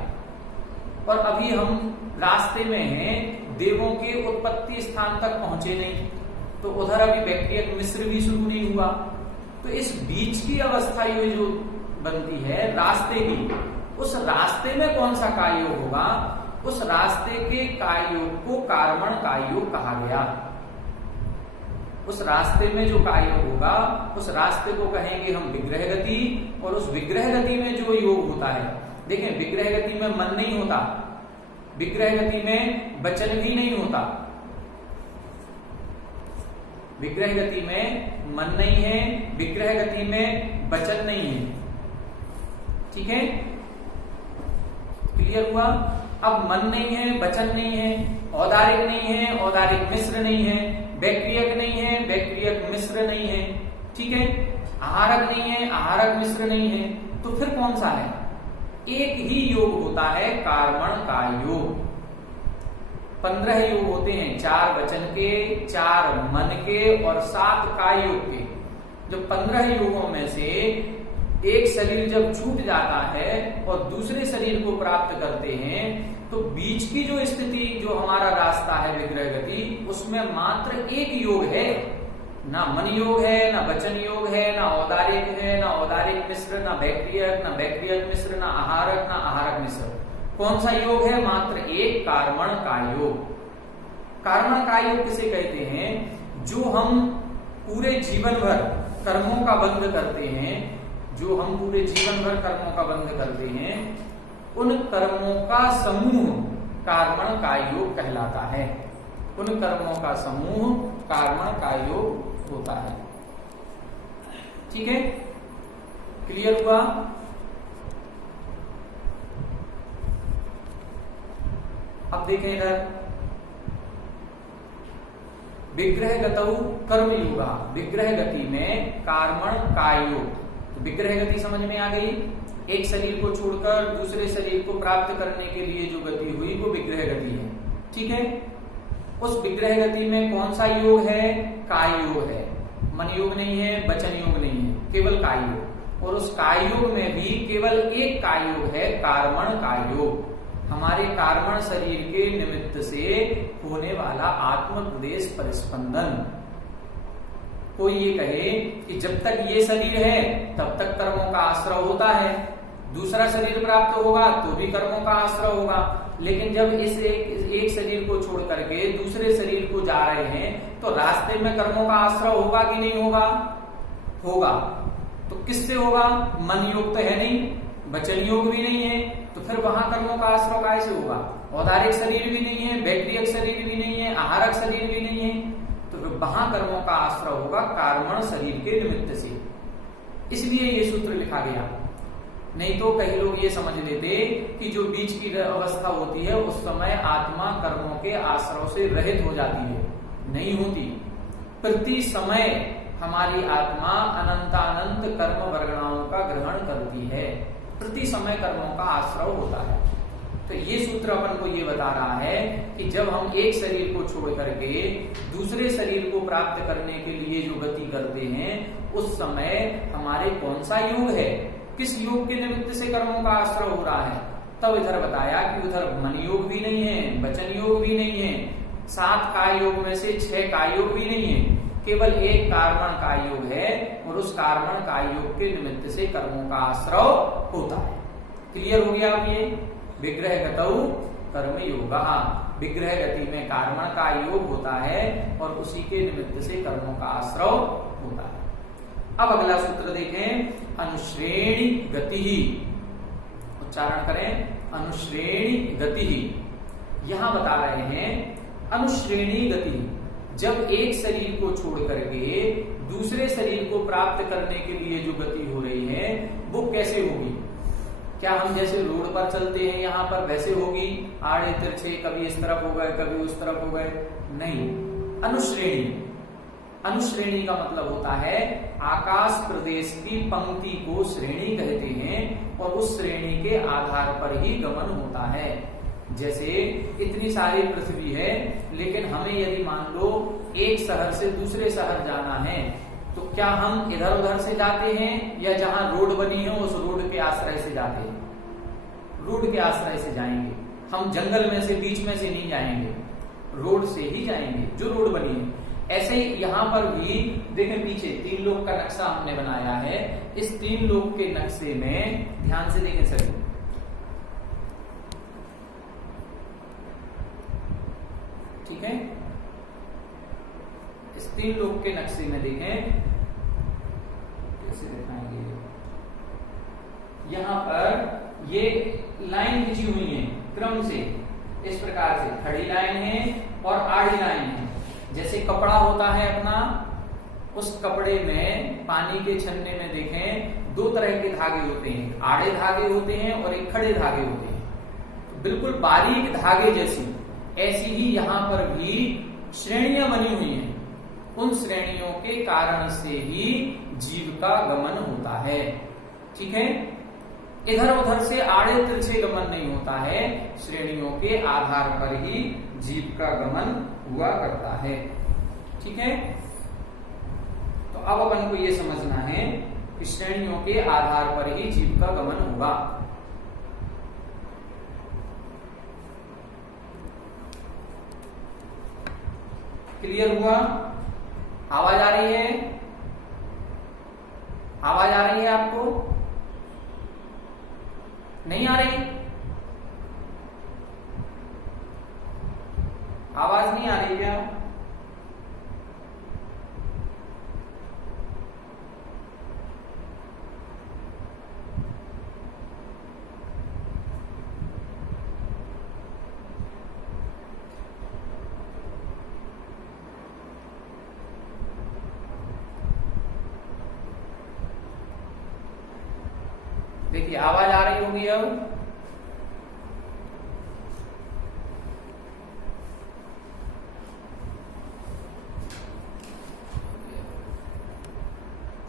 और अभी हम रास्ते में हैं, देवों के उत्पत्ति स्थान तक पहुंचे नहीं, तो उधर अभी वैक्रियक मिश्र भी शुरू नहीं हुआ। तो इस बीच की अवस्था ये जो बनती है रास्ते की, उस रास्ते में कौन सा काय योग होगा, उस रास्ते के काय योग को कार्मण काय योग कहा गया। उस रास्ते में जो काय योग होगा उस रास्ते को कहेंगे हम विग्रह गति, और उस विग्रह गति में जो योग होता है, देखें विग्रह गति में मन नहीं होता, विग्रह गति में वचन भी नहीं होता, विग्रह गति में मन नहीं है, विग्रह गति में वचन नहीं है। ठीक है, क्लियर हुआ। अब मन नहीं है, वचन नहीं है, औदारिक नहीं है, औदारिक मिश्र नहीं है, वैक्रियक नहीं है, वैक्रियक मिश्र नहीं है, ठीक है, आहारक नहीं है, आहारक मिश्र नहीं है, तो फिर कौन सा है? एक ही योग होता है कार्मण का योग। 15 योग होते हैं, 4 वचन के, 4 मन के और 7 काय योग के। जो 15 योगों में से एक शरीर जब छूट जाता है और दूसरे शरीर को प्राप्त करते हैं तो बीच की जो स्थिति, जो हमारा रास्ता है विग्रह गति, उसमें मात्र एक योग है। ना मन योग है, ना वचन योग है, ना औदारिक है, ना औदारिक मिश्र, ना बैक्रियक, ना बैक्रियक मिश्र, ना आहारक, ना आहारक मिश्र। कौन सा योग है? मात्र एक कार्मण का योग। कार्मण का योग किसे कहते हैं? जो हम पूरे जीवन भर कर्मों का बंध करते हैं, जो हम पूरे जीवन भर कर्मों का बंध करते हैं, उन कर्मों का समूह कार्मण का योग कहलाता है। उन कर्मों का समूह कार्मण का योग होता है। ठीक है, क्लियर हुआ? अब देखें इधर, विग्रह गतौ कर्म युगा। विग्रह गति में कार्मण काय योग। तो विग्रह गति समझ में आ गई। एक शरीर को छोड़कर दूसरे शरीर को प्राप्त करने के लिए जो गति हुई वो विग्रह गति है। ठीक है, उस विग्रह गति में कौन सा योग है? काय योग है। मन योग नहीं है, वचन योग नहीं है, केवल काय योग। और उस काय योग में भी केवल एक काय योग है, कार्मण काय योग। हमारे कार्मण शरीर के निमित्त से होने वाला आत्म प्रदेश परिस्पंदन। कोई ये कहे कि जब तक ये शरीर है तब तक कर्मों का आश्रय होता है, दूसरा शरीर प्राप्त होगा तो भी कर्मों का आश्रय होगा। लेकिन जब इस एक शरीर को छोड़ करके दूसरे शरीर को जा रहे हैं तो रास्ते में कर्मों का आश्रय होगा कि नहीं होगा? होगा। तो किससे होगा? मन योग तो है नहीं, वचन योग भी नहीं है, तो फिर वहां कर्मों का आश्रय कैसे होगा? औदारिक शरीर भी नहीं है, बैक्रियक शरीर भी नहीं है, आहारक शरीर भी नहीं है, तो फिर वहां कर्मों का आश्रय होगा कार्मण शरीर के निमित्त से। इसलिए ये सूत्र लिखा गया। नहीं तो कई लोग ये समझ लेते कि जो बीच की अवस्था होती है उस समय आत्मा कर्मों के आश्रय से रहित हो जाती है। नहीं होती। प्रति समय हमारी आत्मा अनंतानंत कर्म वर्गणाओं का ग्रहण करती है। प्रति समय कर्मों का आश्रय होता है। तो ये सूत्र अपन को ये बता रहा है कि जब हम एक शरीर को छोड़ करके दूसरे शरीर को प्राप्त करने के लिए जो गति करते हैं उस समय हमारे कौन सा योग है, किस योग के निमित्त से कर्मों का आश्रय हो रहा है। तब इधर बताया कि उधर मन योग भी नहीं है, वचन योग भी नहीं है, 7 काय योग में से 6 काय योग भी नहीं है, केवल एक कार्मण काय योग है और उस कार्मण काय योग के निमित्त से कर्मों का आश्रय होता है। क्लियर हो गया? अब ये विग्रह गतौ कर्म योगा। विग्रह गति में कार्मण का योग होता है और उसी के निमित्त से कर्मों का आश्रय होता है। अब अगला सूत्र देखें, अनुश्रेणी गति। उच्चारण करें, अनुश्रेणी गति। यहां बता रहे हैं अनुश्रेणी गति, जब एक शरीर को छोड़ करके दूसरे शरीर को प्राप्त करने के लिए जो गति हो रही है वो कैसे होगी। क्या हम जैसे रोड पर चलते हैं यहाँ पर वैसे होगी, आड़े तिरछे, कभी इस तरफ हो गए कभी उस तरफ हो गए? नहीं। अनुश्रेणी, अनुश्रेणी का मतलब होता है आकाश प्रदेश की पंक्ति को श्रेणी कहते हैं और उस श्रेणी के आधार पर ही गमन होता है। जैसे इतनी सारी पृथ्वी है, लेकिन हमें यदि मान लो एक शहर से दूसरे शहर जाना है तो क्या हम इधर उधर से जाते हैं या जहां रोड बनी है उस रोड के आश्रय से जाते हैं? रोड के आश्रय से जाएंगे। हम जंगल में से बीच में से नहीं जाएंगे, रोड से ही जाएंगे जो रोड बनी है। ऐसे ही यहां पर भी देखें, पीछे 3 लोक का नक्शा हमने बनाया है। इस 3 लोक के नक्शे में ध्यान से देखें सभी, ठीक है। इस 3 लोक के नक्शे में देखें कैसे दिखाएंगे। यहां पर ये लाइन खींची हुई है क्रम से, इस प्रकार से खड़ी लाइन है और आड़ी लाइन है। जैसे कपड़ा होता है अपना, उस कपड़े में पानी के छन्ने में देखें 2 तरह के धागे होते हैं, आड़े धागे होते हैं और एक खड़े धागे होते हैं। तो बिल्कुल बारीक धागे जैसी ऐसी ही यहां पर भी श्रेणियां बनी हुई हैं। उन श्रेणियों के कारण से ही जीव का गमन होता है। ठीक है, इधर उधर से आड़े तिरछे गमन नहीं होता है, श्रेणियों के आधार पर ही जीव का गमन हुआ करता है। ठीक है, तो अब अपन को ये समझना है कि श्रेणियों के आधार पर ही जीव का गमन होगा। क्लियर हुआ? आवाज आ रही है? आवाज आ रही है आपको? नहीं आ रही? आवाज नहीं आ रही क्या? देखिए आवाज आ रही होगी अब।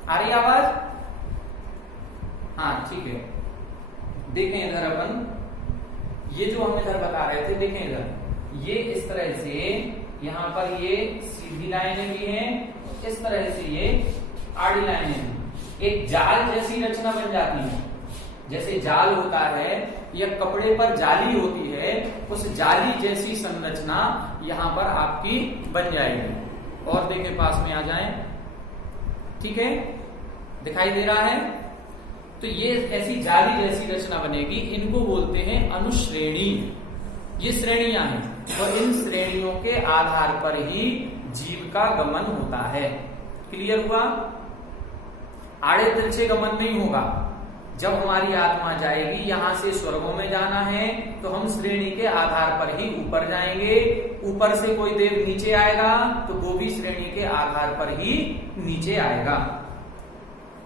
आ रही आवाज? हाँ ठीक है। देखें इधर अपन, ये जो हम इधर बता रहे थे, देखें इधर ये इस तरह से यहाँ पर ये सीधी लाइनें भी हैं, इस तरह से ये आड़ी लाइनें भी, एक जाल जैसी रचना बन जाती है। जैसे जाल होता है या कपड़े पर जाली होती है, उस जाली जैसी संरचना यहां पर आपकी बन जाएगी। और देखें पास में आ जाएं, ठीक है, दिखाई दे रहा है? तो ये ऐसी जाली जैसी रचना बनेगी, इनको बोलते हैं अनुश्रेणी। ये श्रेणियां हैं और इन श्रेणियों के आधार पर ही जीव का गमन होता है। क्लियर हुआ? आड़े तिरछे गमन नहीं होगा। जब हमारी आत्मा जाएगी, यहां से स्वर्गों में जाना है, तो हम श्रेणी के आधार पर ही ऊपर जाएंगे। ऊपर से कोई देव नीचे आएगा तो वो भी श्रेणी के आधार पर ही नीचे आएगा।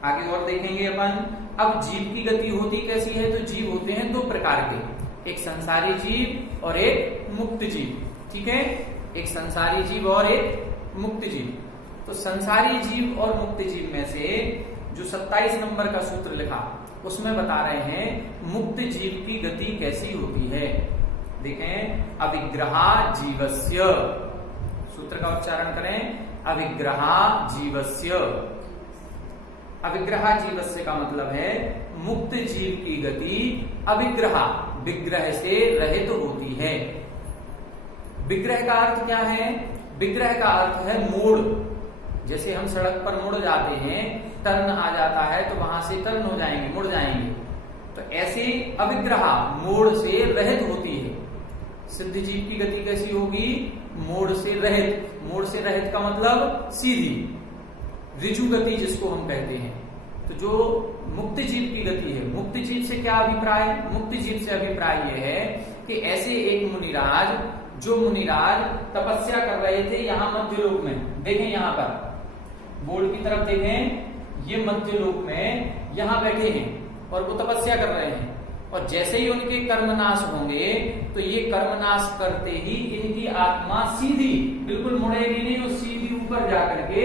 आगे और देखेंगे अपन। अब जीव की गति होती कैसी है? तो जीव होते हैं दो प्रकार के, एक संसारी जीव और एक मुक्त जीव। ठीक है, एक संसारी जीव और एक मुक्त जीव। तो संसारी जीव और मुक्त जीव में से जो 27 नंबर का सूत्र लिखा, उसमें बता रहे हैं मुक्त जीव की गति कैसी होती है। देखें, अविग्रहा जीवस्य, सूत्र का उच्चारण करें, अविग्रहा जीवस्य। अविग्रहा जीवस्य का मतलब है मुक्त जीव की गति अविग्रहा, विग्रह से रहित होती है। विग्रह का अर्थ क्या है? विग्रह का अर्थ है मोड़। जैसे हम सड़क पर मुड़ जाते हैं, टर्न आ जाता है तो वहां से टर्न हो जाएंगे, मुड़ जाएंगे। तो ऐसे अविग्रहा, मोड़ से रहित होती है। सिद्ध जीव की गति कैसी होगी? मोड़ से रहित। मोड़ से रहित का मतलब सीधी, ऋजु गति जिसको हम कहते हैं। तो जो मुक्त जीव की गति है, मुक्त जीव से क्या अभिप्राय? मुक्त जीव से अभिप्राय यह है कि ऐसे एक मुनिराज, जो मुनिराज तपस्या कर रहे थे यहाँ मध्य लोक में, देखें यहाँ पर बोर्ड की तरफ देखें, ये मध्य लोक में यहाँ बैठे हैं और वो तपस्या कर रहे हैं। और जैसे ही उनके कर्मनाश होंगे तो ये कर्मनाश करते ही इनकी आत्मा सीधी, बिल्कुल मुड़ेगी नहीं, और सीधी ऊपर जाकर के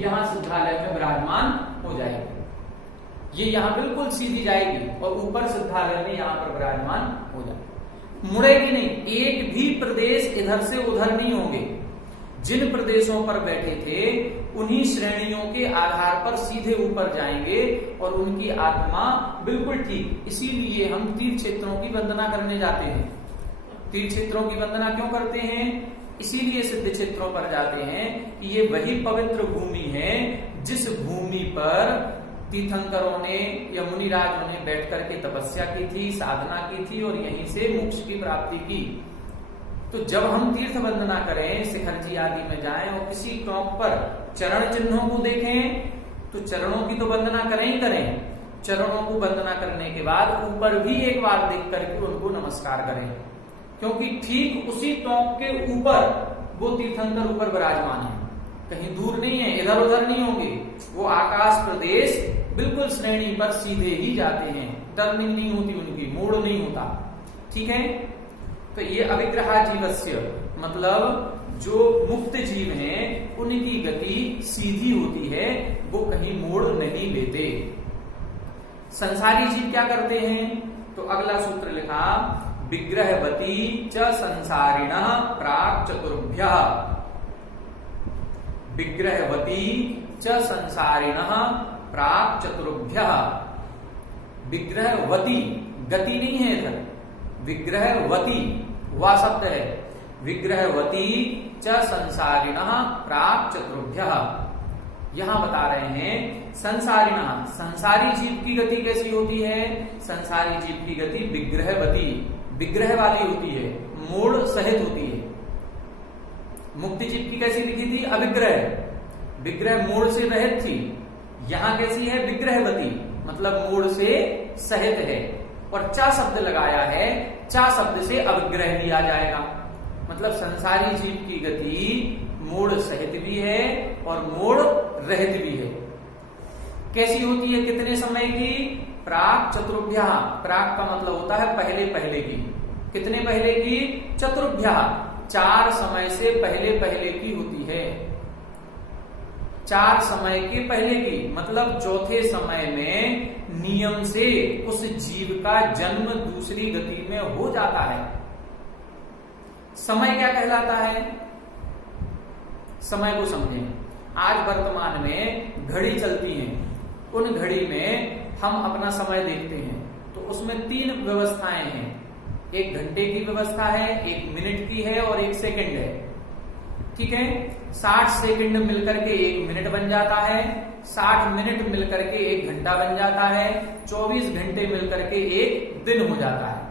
यहाँ सिद्धालय में विराजमान हो जाएगी। ये यहाँ बिल्कुल सीधी जाएगी और ऊपर सिद्धालय में यहाँ पर विराजमान हो जाएगी, मुड़ेगी नहीं। एक भी प्रदेश इधर से उधर नहीं होंगे। जिन प्रदेशों पर बैठे थे उन्हीं श्रेणियों के आधार पर सीधे ऊपर जाएंगे और उनकी आत्मा बिल्कुल ठीक। इसीलिए हम तीर्थ क्षेत्रों की वंदना करने जाते हैं। तीर्थ क्षेत्रों की वंदना क्यों करते हैं? इसीलिए सिद्ध क्षेत्रों पर जाते हैं कि ये वही पवित्र भूमि है जिस भूमि पर तीर्थंकरों ने या मुनिराजों ने बैठ करके तपस्या की थी, साधना की थी और यहीं से मोक्ष की प्राप्ति की। तो जब हम तीर्थ वंदना करें, शिखर जी आदि में जाएं और किसी टॉप पर चरण चिन्हों को देखें, तो चरणों की तो वंदना करें ही करें। चरणों को वंदना करने के बाद ऊपर भी एक बार देख करके उनको नमस्कार करें, क्योंकि ठीक उसी टॉप के ऊपर वो तीर्थंकर ऊपर विराजमान है, कहीं दूर नहीं है, इधर उधर नहीं होंगे। वो आकाश प्रदेश बिल्कुल श्रेणी पर सीधे ही जाते हैं, टर्निंग नहीं होती उनकी, मोड़ नहीं होता। ठीक है, तो ये अविग्रहा जीवस्य मतलब जो मुक्त जीव हैं उनकी गति सीधी होती है, वो कहीं मोड़ नहीं लेते। संसारी जीव क्या करते हैं? तो अगला सूत्र लिखा, विग्रहवती च संसारिणः प्राक् चतुर्भ्यः। विग्रहवती च संसारिणः प्राक् चतुर्भ्यः। विग्रहवती, गति नहीं है इधर, विग्रहवती वा शब्द है। विग्रहवती च संसारिणः प्राक् चतुर्भ्यः। यहां बता रहे हैं संसारिणः, संसारी जीव की गति कैसी होती है? संसारी जीव की गति विग्रहवती, विग्रह वाली होती है, मूढ़ सहित होती है। मुक्ति जीव की कैसी लिखी थी? अविग्रह, विग्रह मूढ़ से रहित थी। यहां कैसी है? विग्रहवती, मतलब मूढ़ से सहित है। और चा शब्द लगाया है, चा शब्द से अविग्रह भी आ जाएगा। मतलब संसारी जीव की गति मूढ़ सहित भी है और मूढ़ रहित भी है। कैसी होती है? कितने समय की? प्राक् चतुर्भ्यः। प्राक् का मतलब होता है पहले पहले की। कितने पहले की? चतुर्भ्यः, 4 समय से पहले पहले की होती है। 4 समय के पहले की, मतलब चौथे समय में नियम से उस जीव का जन्म दूसरी गति में हो जाता है। समय क्या कहलाता है? समय को समझें। आज वर्तमान में घड़ी चलती है, उन घड़ी में हम अपना समय देखते हैं तो उसमें 3 व्यवस्थाएं हैं। 1 घंटे की व्यवस्था है, 1 मिनट की है और 1 सेकंड है। ठीक है, 60 सेकंड मिलकर के 1 मिनट बन जाता है, 60 मिनट मिलकर के 1 घंटा बन जाता है, 24 घंटे मिलकर के 1 दिन हो जाता है।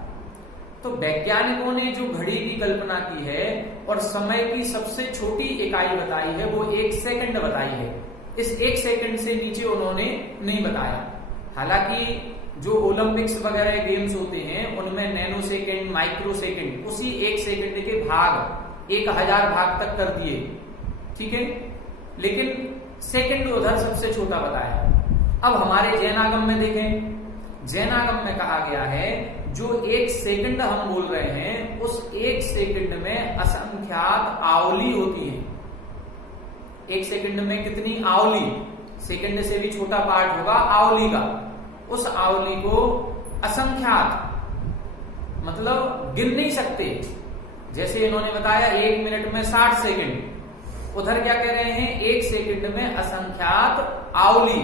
तो वैज्ञानिकों ने जो घड़ी की कल्पना की है और समय की सबसे छोटी इकाई बताई है वो 1 सेकंड बताई है। इस 1 सेकंड से नीचे उन्होंने नहीं बताया। हालांकि जो ओलंपिक्स वगैरह गेम्स होते हैं उनमें नैनो सेकंड, माइक्रो सेकंड, उसी 1 सेकंड के भाग 1000 भाग तक कर दिए। ठीक है, लेकिन सेकंड उधर सबसे छोटा बताया। अब हमारे जैनागम में देखें, जैनागम में कहा गया है जो 1 सेकंड हम बोल रहे हैं उस 1 सेकंड में असंख्यात आवली होती है। 1 सेकंड में कितनी आवली? सेकंड से भी छोटा पार्ट होगा आवली का। उस आवली को असंख्यात, मतलब गिन नहीं सकते। जैसे इन्होंने बताया 1 मिनट में 60 सेकंड, उधर क्या कह रहे हैं? 1 सेकंड में असंख्यात आवली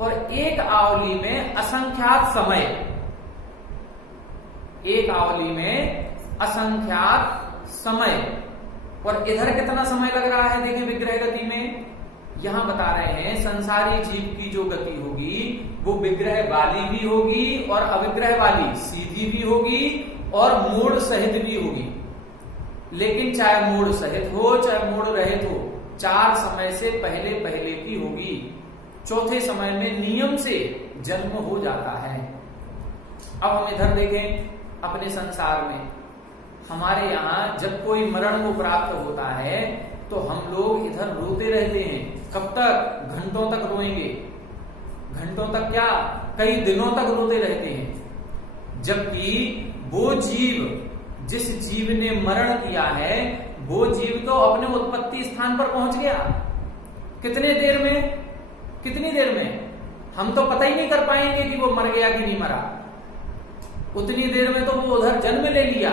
और 1 आवली में असंख्यात समय। 1 आवली में असंख्यात समय। और इधर कितना समय लग रहा है? देखिए विग्रह गति में यहां बता रहे हैं संसारी जीव की जो गति होगी वो विग्रह वाली भी होगी और अविग्रह वाली, सीधी भी होगी और मूढ़ सहित भी होगी। लेकिन चाहे मूढ़ सहित हो चाहे मूढ़ रहित हो, 4 समय से पहले पहले की होगी। चौथे समय में नियम से जन्म हो जाता है। अब हम इधर देखें अपने संसार में, हमारे यहाँ जब कोई मरण को प्राप्त होता है तो हम लोग इधर रोते रहते हैं। कब तक? घंटों तक रोएंगे। घंटों तक क्या, कई दिनों तक रोते रहते हैं। जबकि वो जीव, जिस जीव ने मरण किया है, वो जीव तो अपने उत्पत्ति स्थान पर पहुंच गया। कितने देर में? कितनी देर में? हम तो पता ही नहीं कर पाएंगे कि वो मर गया कि नहीं मरा। उतनी देर में तो वो उधर जन्म ले लिया।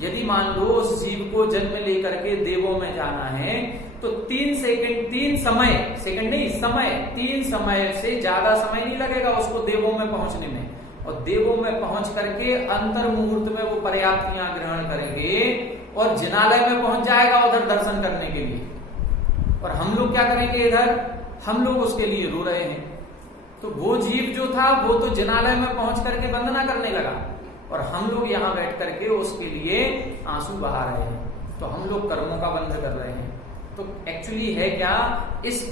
यदि मान लो उस जीव को जन्म लेकर के देवों में जाना है तो 3 सेकंड, 3 समय, सेकंड नहीं समय, 3 समय से ज्यादा समय नहीं लगेगा उसको देवों में पहुंचने में। और देवों में पहुंच करके अंतर मुहूर्त में वो पर्याप्तियां ग्रहण करेंगे और जिनालय में पहुंच जाएगा उधर दर्शन करने के लिए। और हम लोग क्या करेंगे? इधर हम लोग उसके लिए रो रहे हैं। तो वो जीव जो था वो तो जिनालय में पहुंच करके वंदना करने लगा और हम लोग यहाँ बैठ करके उसके लिए आंसू बहा रहे हैं। तो हम लोग कर्मों का बंध कर रहे हैं। तो एक्चुअली है क्या, इस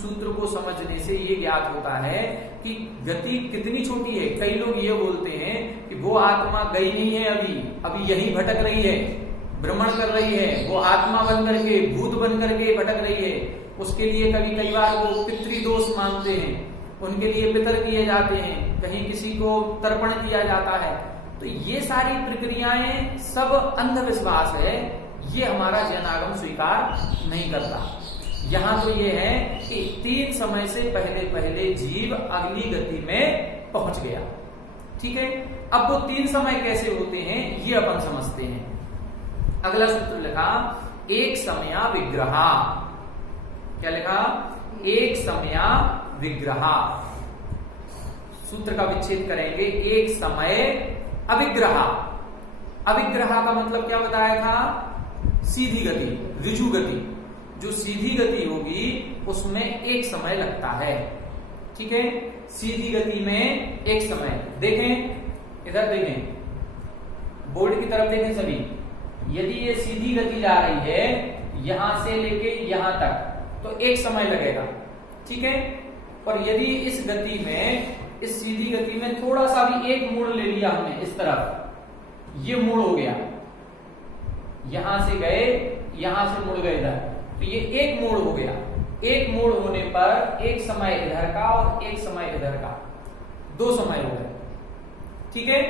सूत्र को समझने से ये ज्ञात होता है कि गति कितनी छोटी है। कई लोग ये बोलते हैं कि वो आत्मा गई नहीं है, अभी यही भटक रही है, भ्रमण कर रही है, वो आत्मा बन करके, भूत बन करके भटक रही है। उसके लिए कई बार वो पितृदोष मानते हैं, उनके लिए पितर किए जाते हैं, कहीं किसी को तर्पण किया जाता है। तो ये सारी प्रक्रियाएं सब अंधविश्वास है, ये हमारा जैनागम स्वीकार नहीं करता। यहाँ तो ये है कि 3 समय से पहले पहले जीव अगली गति में पहुंच गया। ठीक है, अब वो 3 समय कैसे होते हैं ये अपन समझते हैं। अगला सूत्र लिखा एक समया विग्रह। क्या लिखा? एक समया विग्रह। सूत्र का विच्छेद करेंगे, एक समय अविग्रह। अविग्रह का मतलब क्या बताया था? सीधी गति, ऋजु गति। जो सीधी गति होगी उसमें एक समय लगता है। ठीक है, सीधी गति में एक समय। देखें, इधर देखें, बोर्ड की तरफ देखें सभी। यदि ये सीधी गति जा रही है यहां से लेके यहां तक तो एक समय लगेगा। ठीक है, और यदि इस गति में, इस सीधी गति में थोड़ा सा भी एक मोड़ ले लिया हमने इस तरफ, ये मोड़ हो गया, यहां से गए, यहां से मुड़ गए इधर, तो ये एक मोड़ हो गया। एक मोड़ होने पर एक समय इधर का और एक समय इधर का, 2 समय हो गए। ठीक है,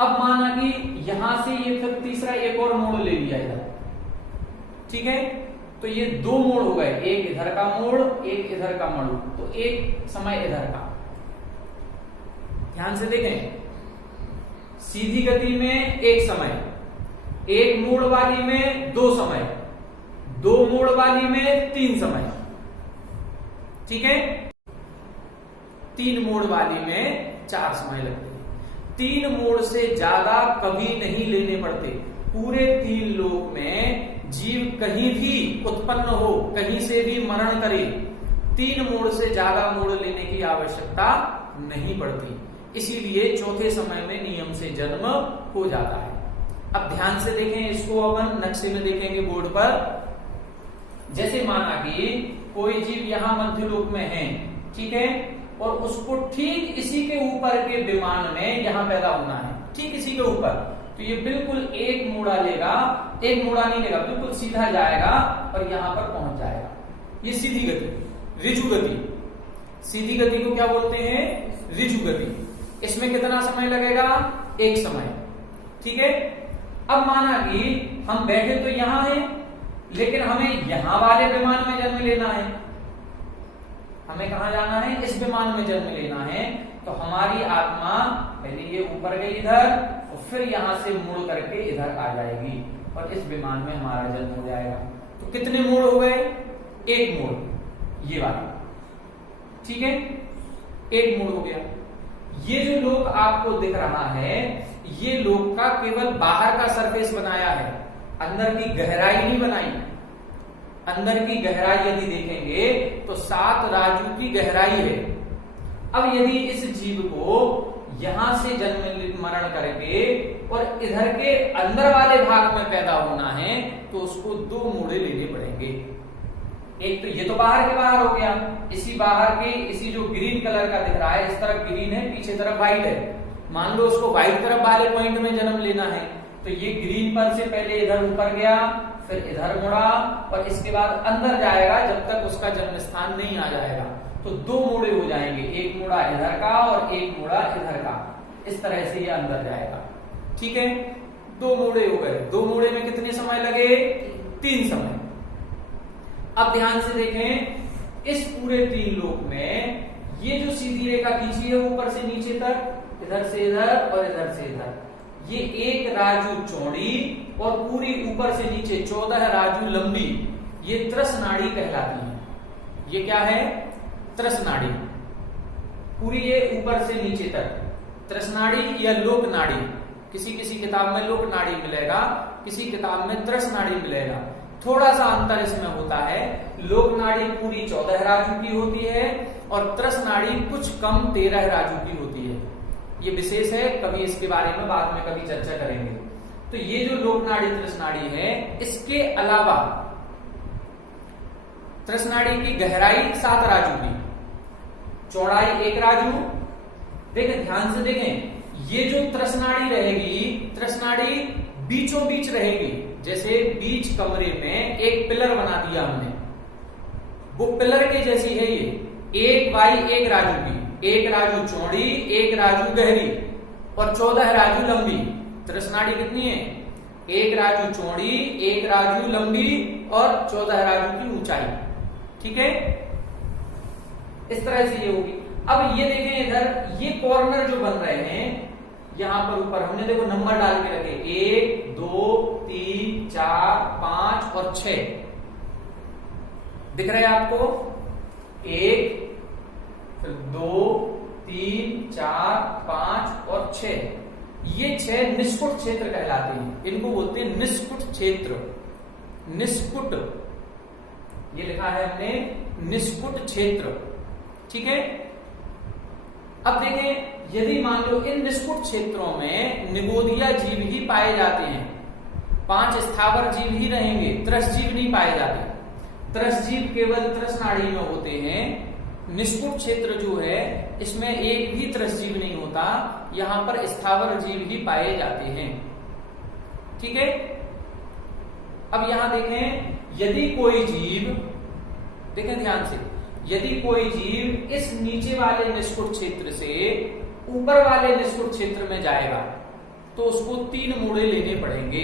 अब माना कि यहां से ये फिर तीसरा एक और मोड़ ले लिया इधर। ठीक है, तो ये 2 मोड़ हो गए, एक इधर का मोड़, एक इधर का मोड़, तो एक समय इधर का। ध्यान से देखें, सीधी गति में एक समय, एक मोड़ वाली में 2 समय, 2 मोड़ वाली में 3 समय। ठीक है, 3 मोड़ वाली में 4 समय लगते हैं। 3 मोड़ से ज्यादा कभी नहीं लेने पड़ते। पूरे 3 लोक में जीव कहीं भी उत्पन्न हो, कहीं से भी मरण करे, 3 मोड़ से ज्यादा मोड़ लेने की आवश्यकता नहीं पड़ती। इसीलिए चौथे समय में नियम से जन्म हो जाता है। अब ध्यान से देखें, इसको अपन नक्शे में देखेंगे बोर्ड पर। जैसे माना कि कोई जीव यहां मध्य लोक में है, ठीक है, और उसको ठीक इसी के ऊपर के विमान में यहां पैदा होना है, ठीक इसी के ऊपर, तो ये बिल्कुल एक मोड़ा लेगा, एक मोड़ा नहीं लेगा, बिल्कुल सीधा जाएगा और यहां पर पहुंच जाएगा। ये सीधी गति, ऋजु गति। सीधी गति को क्या बोलते हैं? ऋजु गति। इसमें कितना समय लगेगा? एक समय। ठीक है, अब माना कि हम बैठे तो यहां हैं, लेकिन हमें यहां वाले विमान में जन्म लेना है। हमें कहां जाना है? इस विमान में जन्म लेना है। तो हमारी आत्मा पहले ये ऊपर गई इधर, और फिर यहां से मुड़ करके इधर आ जाएगी और इस विमान में हमारा जन्म हो जाएगा। तो कितने मोड़ हो गए? एक मोड़, ये वाला। ठीक है, एक मोड़ हो गया। ये जो लोक आपको दिख रहा है, ये लोक का केवल बाहर का सरफेस बनाया है, अंदर की गहराई नहीं बनाई। अंदर की गहराई यदि देखेंगे तो 7 राजू की गहराई है। अब यदि इस जीव को यहां से जन्म मरण करके और इधर के अंदर वाले भाग में पैदा होना है तो उसको 2 मोड़े लेने पड़ेंगे। एक तो ये तो बाहर के बाहर हो गया, इसी बाहर के, इसी जो ग्रीन कलर का दिख रहा है, इस तरफ ग्रीन है, पीछे तरफ व्हाइट है। मान लो उसको व्हाइट तरफ वाले पॉइंट में जन्म लेना है, तो ये ग्रीन पर से पहले इधर ऊपर गया, फिर इधर मुड़ा और इसके बाद अंदर जाएगा जब तक उसका जन्म स्थान नहीं आ जाएगा। तो 2 मोड़े हो जाएंगे, एक मोड़ा इधर का और एक मोड़ा इधर का। इस तरह से ये अंदर जाएगा। ठीक है, 2 मोड़े हो गए। 2 मोड़े में कितने समय लगे? 3 समय। अब ध्यान से देखें, इस पूरे 3 लोक में ये जो सीधी रेखा खींची है ऊपर से नीचे तक, इधर से इधर और इधर से इधर, ये 1 राजू चौड़ी और पूरी ऊपर से नीचे 14 राजू लंबी, ये त्रस नाड़ी कहलाती है। ये क्या है? त्रस नाड़ी। पूरी ये ऊपर से नीचे तक त्रस नाड़ी या लोक नाड़ी। किसी किसी किताब में लोक नाड़ी मिलेगा, किसी किताब में त्रस नाड़ी मिलेगा। थोड़ा सा अंतर इसमें होता है। लोक नाड़ी पूरी 14 राजू की होती है और त्रस नाड़ी कुछ कम 13 राजू की होती है। ये विशेष है, कभी इसके बारे में बाद में कभी चर्चा करेंगे। तो ये जो लोक नाड़ी त्रस नाड़ी है, इसके अलावा त्रस नाड़ी की गहराई 7 राजू की, चौड़ाई 1 राजू। देखें, ध्यान से देखें, ये जो त्रस नाड़ी रहेगी, त्रस नाड़ी बीचों बीच रहेगी। जैसे बीच कमरे में एक पिलर बना दिया हमने, वो पिलर के जैसी है ये, 1 बाई 1 राजू की, 1 राजू चौड़ी, 1 राजू गहरी और 14 राजू लंबी। त्रस नाड़ी कितनी है? 1 राजू चौड़ी, 1 राजू लंबी और 14 राजू की ऊंचाई। ठीक है, इस तरह से ये होगी। अब ये देखें इधर ये कॉर्नर जो बन रहे हैं यहां पर ऊपर हमने देखो नंबर डाल के रखे 1 2 3 4 5 और 6 दिख रहे हैं आपको 1 फिर 2 3 4 5 और 6 ये 6 निष्कुट क्षेत्र कहलाते हैं। इनको बोलते हैं निष्कुट क्षेत्र। निष्कुट ये लिखा है हमने निष्कुट क्षेत्र। ठीक है। अब देखें यदि मान लो इन निष्कुट क्षेत्रों में निगोदिया जीव ही पाए जाते हैं, 5 स्थावर जीव ही रहेंगे, त्रस जीव नहीं पाए जाते। त्रस जीव केवल त्रस नाड़ी में होते हैं। निष्कुट क्षेत्र जो है इसमें एक भी त्रस जीव नहीं होता, यहां पर स्थावर जीव ही पाए जाते हैं। ठीक है। अब यहां देखें यदि कोई जीव, देखें ध्यान से, यदि कोई जीव इस नीचे वाले निष्कुट क्षेत्र से ऊपर वाले निष्कुट क्षेत्र में जाएगा तो उसको 3 मोड़े लेने पड़ेंगे।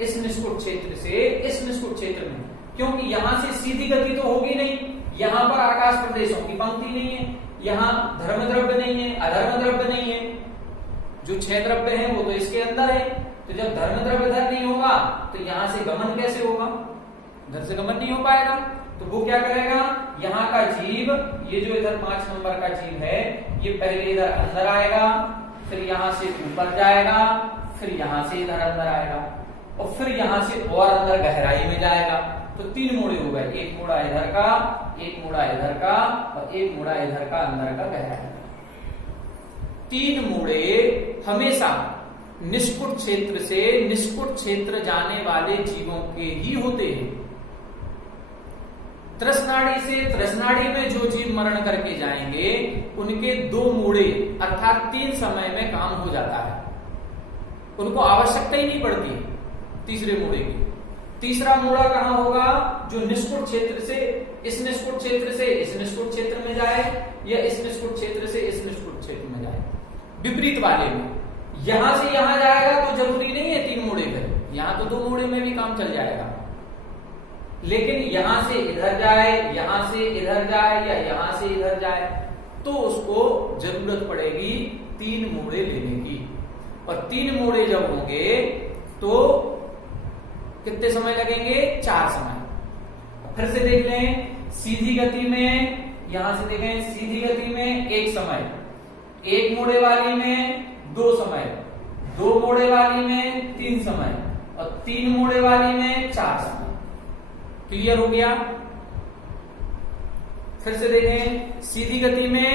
इस निष्कुट क्षेत्र से इस निष्कुट क्षेत्र में, क्योंकि यहां से सीधी गति तो होगी नहीं, यहां पर आकाश प्रदेशों की पंक्ति नहीं है, यहां धर्म द्रव्य नहीं है, अधर्म द्रव्य नहीं है। जो 6 द्रव्य है वो तो इसके अंदर है, तो जब धर्म द्रव्य इधर नहीं होगा तो यहां से गमन कैसे होगा? इधर से गमन नहीं हो पाएगा। तो वो क्या करेगा, यहाँ का जीव, ये जो इधर 5 नंबर का जीव है, ये पहले इधर अंदर आएगा, फिर यहां से ऊपर जाएगा, फिर यहां से इधर अंदर आएगा और फिर यहां से और अंदर गहराई में जाएगा। तो 3 मोड़े हो गए, एक मोड़ा इधर का, एक मोड़ा इधर का और एक मोड़ा इधर का अंदर का गहराई। 3 मोड़े हमेशा निष्कुट क्षेत्र से निष्कुट क्षेत्र जाने वाले जीवों के ही होते हैं। त्रसनाड़ी से त्रसनाड़ी में जो जीव मरण करके जाएंगे उनके 2 मोड़े अर्थात 3 समय में काम हो जाता है, उनको आवश्यकता ही नहीं पड़ती तीसरे मोड़े की। तीसरा मोड़ा कहां होगा, जो निष्कुट क्षेत्र से इस निष्कुट क्षेत्र से इस निष्कुट क्षेत्र में जाए या इस निष्कुट क्षेत्र से इस निष्कुट क्षेत्र में जाए। विपरीत वाले में यहां से यहां जाएगा तो जरूरी नहीं है 3 मोड़े पे, यहां तो 2 मोड़े में भी काम चल जाएगा। लेकिन यहां से इधर जाए, यहां से इधर जाए या यहां से इधर जाए तो उसको जरूरत पड़ेगी 3 मोड़े लेने की। और 3 मोड़े जब होंगे तो कितने समय लगेंगे, 4 समय। फिर से देख लें, सीधी गति में यहां से देखें, सीधी गति में 1 समय, 1 मोड़े वाली में 2 समय, 2 मोड़े वाली में 3 समय और 3 मोड़े वाली में 4 समय। क्लियर हो गया। फिर से देखें, सीधी गति में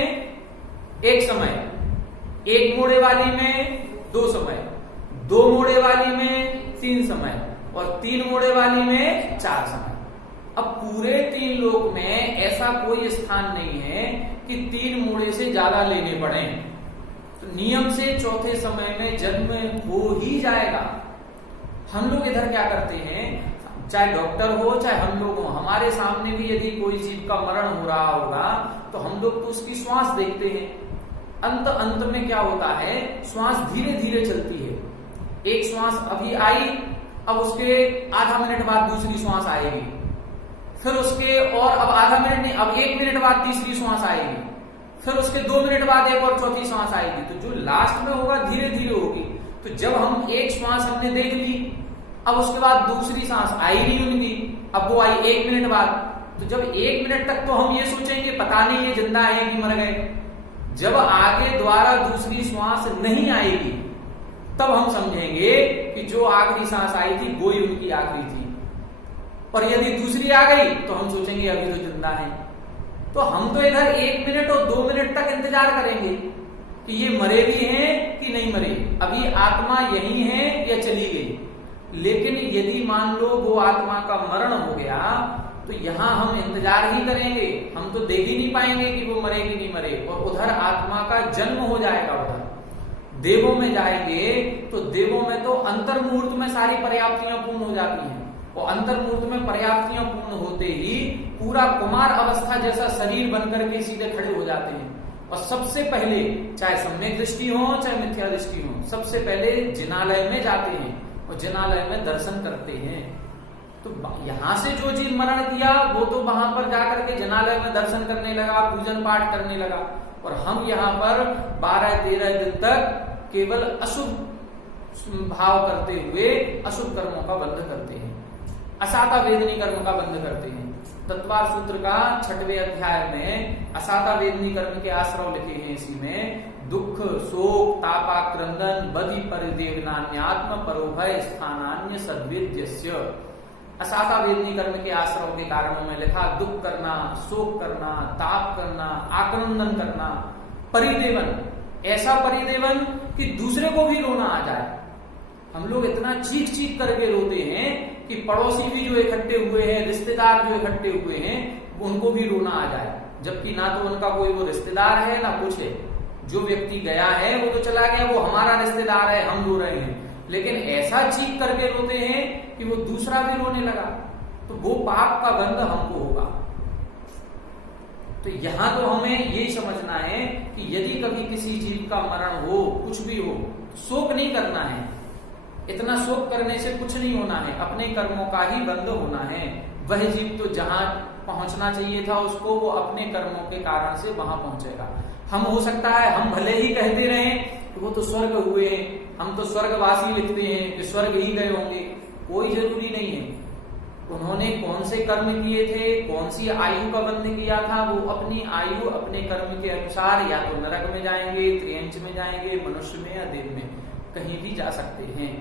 1 समय, 1 मोड़े वाली में 2 समय, 2 मोड़े वाली में 3 समय और 3 मोड़े वाली में 4 समय। अब पूरे 3 लोक में ऐसा कोई स्थान नहीं है कि 3 मोड़े से ज्यादा लेने पड़े, तो नियम से चौथे समय में जन्म हो ही जाएगा। हम लोग इधर क्या करते हैं, चाहे डॉक्टर हो चाहे हम लोग हो, हमारे सामने भी यदि कोई जीव का मरण हो रहा होगा तो हम लोग तो उसकी श्वास देखते हैं। अंत में क्या होता है, श्वास धीरे धीरे चलती है। एक श्वास अभी आई, अब उसके आधा मिनट बाद दूसरी श्वास आएगी, फिर उसके और अब आधा मिनट नहीं, अब 1 मिनट बाद तीसरी श्वास आएगी, फिर उसके 2 मिनट बाद एक और चौथी श्वास आएगी। तो जो लास्ट में होगा धीरे धीरे होगी। तो जब हम एक श्वास हमने देख ली, अब उसके बाद दूसरी सांस आई नहीं उनकी, अब वो आई 1 मिनट बाद, तो जब 1 मिनट तक तो हम ये सोचेंगे पता नहीं ये जिंदा है कि मर गए। जब आगे द्वारा दूसरी श्वास नहीं आएगी तब हम समझेंगे कि जो आखिरी सांस आई थी वो ही उनकी आखिरी थी। और यदि दूसरी आ गई तो हम सोचेंगे अभी तो जिंदा है। तो हम तो इधर 1 मिनट और 2 मिनट तक इंतजार करेंगे कि ये मरे भी हैं कि नहीं मरे, अभी आत्मा यही है या चली गई। लेकिन यदि मान लो वो आत्मा का मरण हो गया तो यहां हम इंतजार ही करेंगे, हम तो देख ही नहीं पाएंगे कि वो मरे कि नहीं मरे। और उधर आत्मा का जन्म हो जाएगा, उधर देवों में जाएंगे तो देवों में तो अंतर मुहूर्त में सारी पर्याप्तियां पूर्ण हो जाती हैं। और अंतर मुहूर्त में पर्याप्तियां पूर्ण होते ही पूरा कुमार अवस्था जैसा शरीर बनकर के सीधे खड़े हो जाते हैं। और सबसे पहले चाहे सम्यक दृष्टि हो चाहे मिथ्या दृष्टि हो, सबसे पहले जिनालय में जाते हैं और जिनालय में दर्शन करते हैं। तो यहां से जो चीज मरण किया वो तो वहां पर जाकर के जनालय में दर्शन करने लगा, पूजन पाठ करने लगा, और हम यहाँ पर 12-13 दिन तक केवल अशुभ भाव करते हुए अशुभ कर्मों का बंध करते हैं, असाता वेदनी कर्म का बंध करते हैं। तत्वार सूत्र का 6वें अध्याय में असाता वेदनी कर्म के आश्रव लिखे हैं। इसी में दुख, शोक, तापाक्रंदन, बधि परिदेवनान्यात्म परोभय स्थानान्य सद्वेद्यस्य। असाता वेदनी कर्म के आश्रव के कारणों में लिखा दुख करना, शोक करना, ताप करना, आक्रंदन करना, परिदेवन, ऐसा परिदेवन कि दूसरे को भी रोना आ जाए। हम लोग इतना चीख चीख करके रोते हैं कि पड़ोसी भी जो इकट्ठे हुए हैं, रिश्तेदार जो इकट्ठे हुए हैं, उनको भी रोना आ जाए, जबकि ना तो उनका कोई वो रिश्तेदार है ना कुछ है। जो व्यक्ति गया है वो तो चला गया, वो हमारा रिश्तेदार है, हम रो रहे हैं, लेकिन ऐसा चीख करके रोते हैं कि वो दूसरा भी रोने लगा, तो वो पाप का बंध हमको होगा। तो यहां तो हमें यही समझना है कि यदि कभी किसी जीव का मरण हो, कुछ भी हो, शोक नहीं करना है। इतना शोक करने से कुछ नहीं होना है, अपने कर्मों का ही बंध होना है। वह जीव तो जहां पहुंचना चाहिए था उसको, वो अपने कर्मों के कारण से वहां पहुंचेगा। हम हो सकता है हम भले ही कहते रहे कि वो तो स्वर्ग हुए, हम तो स्वर्गवासी लिखते हैं कि स्वर्ग ही गए होंगे, कोई जरूरी नहीं है। उन्होंने कौन से कर्म किए थे, कौन सी आयु का बंध किया था, वो अपनी आयु अपने कर्म के अनुसार या तो नरक में जाएंगे, त्रियंच में जाएंगे, मनुष्य में या देव में, कहीं भी जा सकते हैं।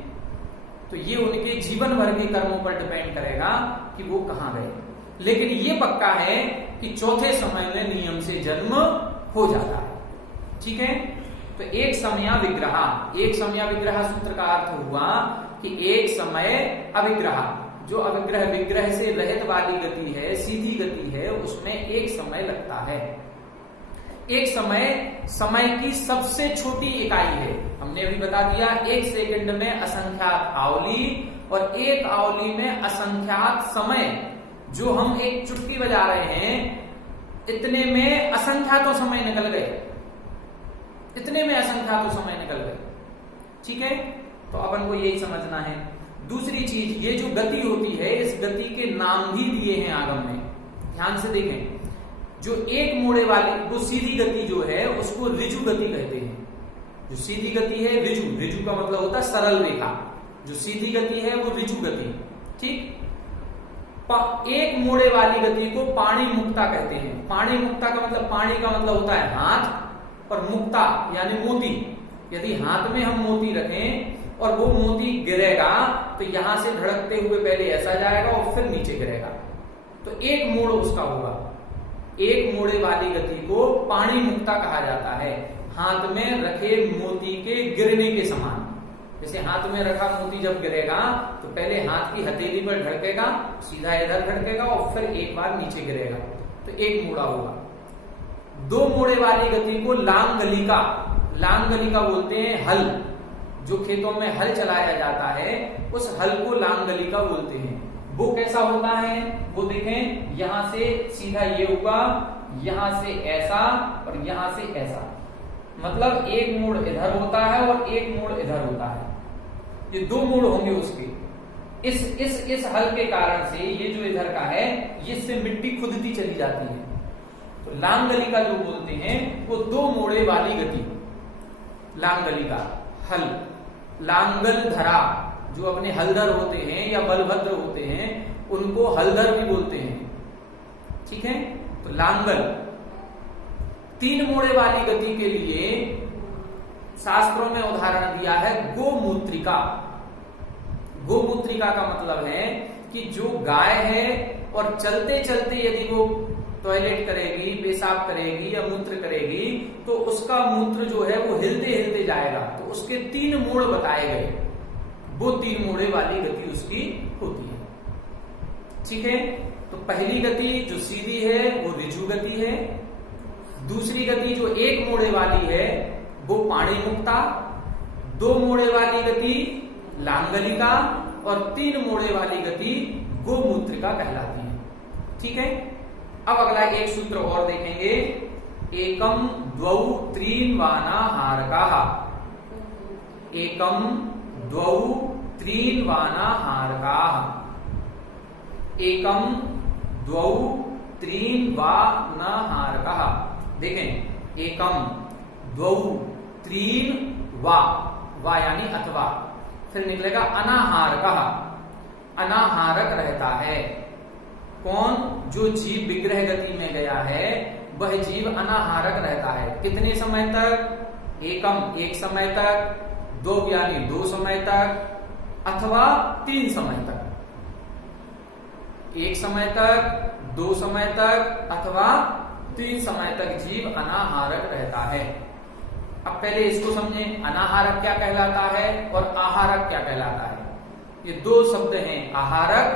तो ये उनके जीवन भर के कर्मों पर डिपेंड करेगा कि वो कहां गए। लेकिन ये पक्का है कि चौथे समय में नियम से जन्म हो जाता है। ठीक है, तो एक समया विग्रह, एक समया विग्रह सूत्र का अर्थ हुआ कि एक समय अविग्रह, जो अविग्रह विग्रह से रहित वाली गति है, सीधी गति है, उसमें एक समय लगता है। एक समय समय की सबसे छोटी इकाई है। हमने अभी बता दिया, एक सेकंड में असंख्यात आवली और एक आवली में असंख्यात समय। जो हम एक चुटकी बजा रहे हैं, इतने में असंख्यातों समय निकल गए, इतने में असंख्यातों समय निकल गए। ठीक है, तो अपन को यही समझना है। दूसरी चीज, ये जो गति होती है, इस गति के नाम भी दिए हैं आगम में, ध्यान से देखें। जो एक मोड़े वाली, वो सीधी गति जो है उसको ऋजु गति कहते हैं। जो सीधी गति है ऋजु, ऋजु का मतलब होता है सरल रेखा, जो सीधी गति है वो ऋजु गति। ठीक, एक मोड़े वाली गति को पाणी मुक्ता कहते हैं। पाणी मुक्ता का मतलब, पाणी का मतलब होता है हाथ, और मुक्ता यानी मोती। यदि हाथ में हम मोती रखें और वो मोती गिरेगा तो यहां से धड़कते हुए पहले ऐसा जाएगा और फिर नीचे गिरेगा, तो एक मोड़ उसका होगा। एक मोड़े वाली गति को पाणी मुक्ता कहा जाता है, हाथ में रखे मोती के गिरने के समान। जैसे हाथ में रखा मोती जब गिरेगा तो पहले हाथ की हथेली पर धड़केगा, सीधा इधर धड़केगा और फिर एक बार नीचे गिरेगा, तो एक मोड़ा होगा। दो मोड़े वाली गति को लांगलिका, लांगलिका बोलते हैं। हल, जो खेतों में हल चलाया जाता है उस हल को लांगलिका बोलते हैं। वो कैसा होता है, वो देखें, यहां से सीधा ये होगा, यहां से ऐसा और यहां से ऐसा, मतलब एक मोड़ इधर होता है और एक मोड़ इधर होता है। ये दो मोड़ होंगे उसके। इस हल के कारण से ये जो इधर का है, इससे मिट्टी खुदती चली जाती है। तो लांगलिका जो बोलते हैं वो दो मोड़े वाली गति, लांगलिका। हल, लांगल धरा, जो अपने हलधर होते हैं या बलभद्र होते हैं उनको हलधर भी बोलते हैं। ठीक है, तो लांगल। तीन मोड़े वाली गति के लिए शास्त्रों में उदाहरण दिया है गोमूत्रिका। गोमूत्रिका का मतलब है कि जो गाय है और चलते चलते यदि वो टॉयलेट करेगी, पेशाब करेगी या मूत्र करेगी तो उसका मूत्र जो है वो हिलते हिलते जाएगा, तो उसके तीन मोड़ बताए गए, वो तीन मोड़े वाली गति उसकी होती है। ठीक है, तो पहली गति जो सीधी है वो ऋजु गति है। दूसरी गति जो एक मोड़े वाली है वो पाणी मुक्ता। दो मोड़े वाली गति लांगलिका और तीन मोड़े वाली गति गोमूत्रिका कहलाती है। ठीक है, अब अगला एक सूत्र और देखेंगे। एकम द्वौ त्रीन वाना हारकाः। एकम द्वौ त्रीन वाना हारकाः। एकम द्वौ त्रीन वा न हारकः। देखें, एकम द्वौ त्रीन वा यानी अथवा, फिर निकलेगा अनाहारकः, अनाहारक रहता है। कौन? जो जीव विग्रह गति में गया है वह जीव अनाहारक रहता है। कितने समय तक? एकम एक समय तक, दो यानी 2 समय तक, अथवा 3 समय तक। 1 समय तक, 2 समय तक अथवा 3 समय तक जीव अनाहारक रहता है। अब पहले इसको समझें, अनाहारक क्या कहलाता है और आहारक क्या कहलाता है। ये 2 शब्द हैं, आहारक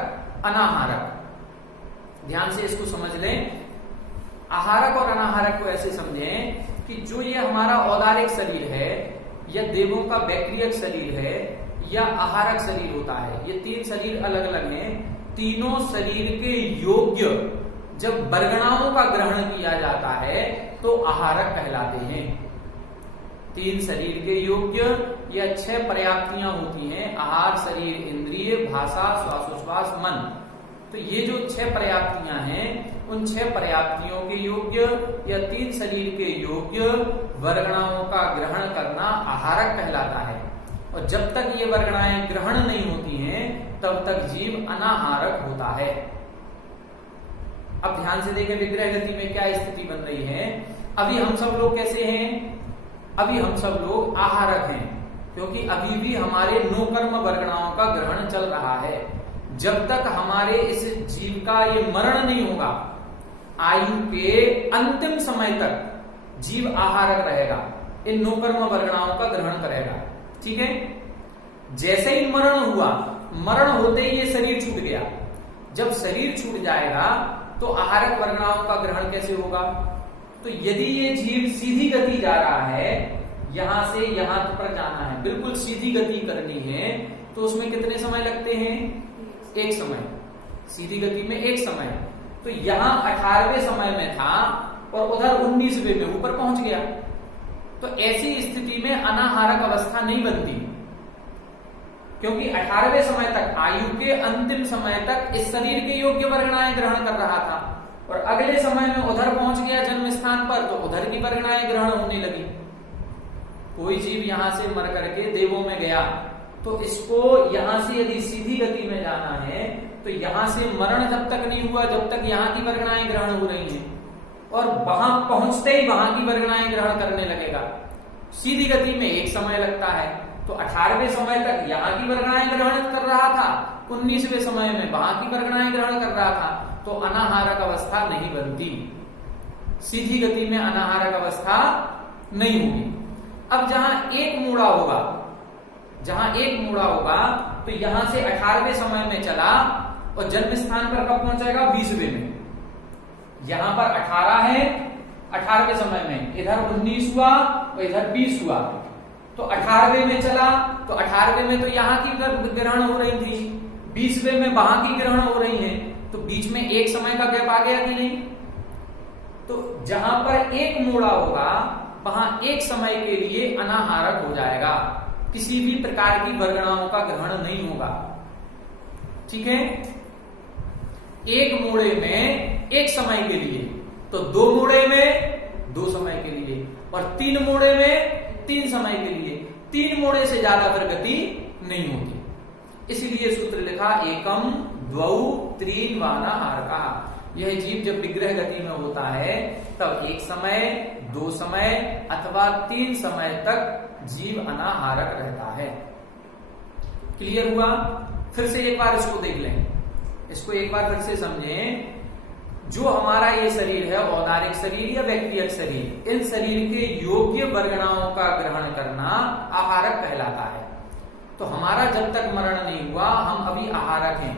अनाहारक। ध्यान से इसको समझ लें। आहारक और अनाहारक को ऐसे समझें कि जो ये हमारा औदारिक शरीर है या देवों का बैक्टीरियक शरीर है या आहारक शरीर होता है, ये 3 शरीर अलग अलग हैं। तीनों शरीर के योग्य जब वर्गणाओं का ग्रहण किया जाता है तो आहारक कहलाते हैं। 3 शरीर के योग्य या 6 पर्याप्तियां होती हैं, आहार, शरीर, इंद्रिय, भाषा, श्वासोच्छ्वास, मन। तो ये जो 6 पर्याप्तियां हैं, उन 6 पर्याप्तियों के योग्य या 3 शरीर के योग्य वर्गणाओं का ग्रहण करना आहारक कहलाता है। और जब तक ये वर्गणाएं ग्रहण नहीं होती हैं तब तक जीव अनाहारक होता है। अब ध्यान से देखें विग्रह गति में क्या स्थिति बन रही है। अभी हम सब लोग कैसे हैं? अभी हम सब लोग आहारक हैं, क्योंकि अभी भी हमारे नोकर्म वर्गणाओं का ग्रहण चल रहा है। जब तक हमारे इस जीव का ये मरण नहीं होगा, आयु के अंतिम समय तक जीव आहारक रहेगा, इन नोकर्म वर्गणाओं का ग्रहण करेगा। ठीक है। जैसे ही मरण हुआ, मरण होते ही ये शरीर छूट गया। जब शरीर छूट जाएगा तो आहारक वर्गणाओं का ग्रहण कैसे होगा? तो यदि ये जीव सीधी गति जा रहा है, यहां से यहां पर जाना है, बिल्कुल सीधी गति करनी है, तो उसमें कितने समय लगते हैं? 1 समय। सीधी गति में 1 समय। तो यहां 18वें समय में था और उधर 19वें में ऊपर पहुंच गया। तो ऐसी स्थिति में अनाहारक अवस्था नहीं बनती, क्योंकि 18वें समय तक, आयु के अंतिम समय तक इस शरीर के योग्य वर्गणाएं ग्रहण कर रहा था, और अगले समय में उधर पहुंच गया जन्म स्थान पर, तो उधर की वर्गणाएं ग्रहण होने लगी। कोई जीव यहां से मर करके देवों में गया, तो इसको यहां से यदि सीधी गति में जाना है तो यहां से मरण जब तक नहीं हुआ, जब तक यहां की वर्गणाएं ग्रहण हो रही हैं, और वहां पहुंचते ही वहां की वर्गणाएं ग्रहण करने लगेगा। सीधी गति में 1 समय लगता है, तो 18वें समय तक यहां की वर्गणाएं ग्रहण कर रहा था, 19वें समय में वहां की वर्गणाएं ग्रहण कर रहा था, तो अनाहारक अवस्था नहीं बनती। सीधी गति में अनाहारक अवस्था नहीं होगी। अब जहां एक मूड़ा होगा, तो यहां से 18वें समय में चला और जन्म स्थान पर कब पहुंचेगा? 20वें में। यहां पर 18 है, 18वें समय में, इधर 19 हुआ और इधर 20 हुआ, तो 18वें में चला, तो 18वें में तो यहां की ग्रहण हो रही थी, 20वें में वहां की ग्रहण हो रही है, तो बीच में 1 समय का गैप आ गया कि नहीं? तो जहां पर एक मूड़ा होगा वहां 1 समय के लिए अनाहारक हो जाएगा, किसी भी प्रकार की वर्गणाओं का ग्रहण नहीं होगा। ठीक है। 1 मूड़े में 1 समय के लिए, तो 2 मूड़े में 2 समय के लिए, और 3 मूड़े में 3 समय के लिए। 3 मूड़े से ज्यादा फिर गति नहीं होती, इसीलिए सूत्र लिखा एकम द्वौ त्रीन वानाहारका। यह जीव जब विग्रह गति में होता है तब 1 समय, 2 समय अथवा 3 समय तक जीव अनाहारक रहता है। क्लियर हुआ? फिर से एक बार इसको देख लें, इसको एक बार फिर से समझें। जो हमारा ये शरीर है, औदारिक शरीर या बैक्टीरियक शरीर, इन शरीर के योग्य वर्गणाओं का ग्रहण करना आहारक कहलाता है। तो हमारा जब तक मरण नहीं हुआ हम अभी आहारक हैं।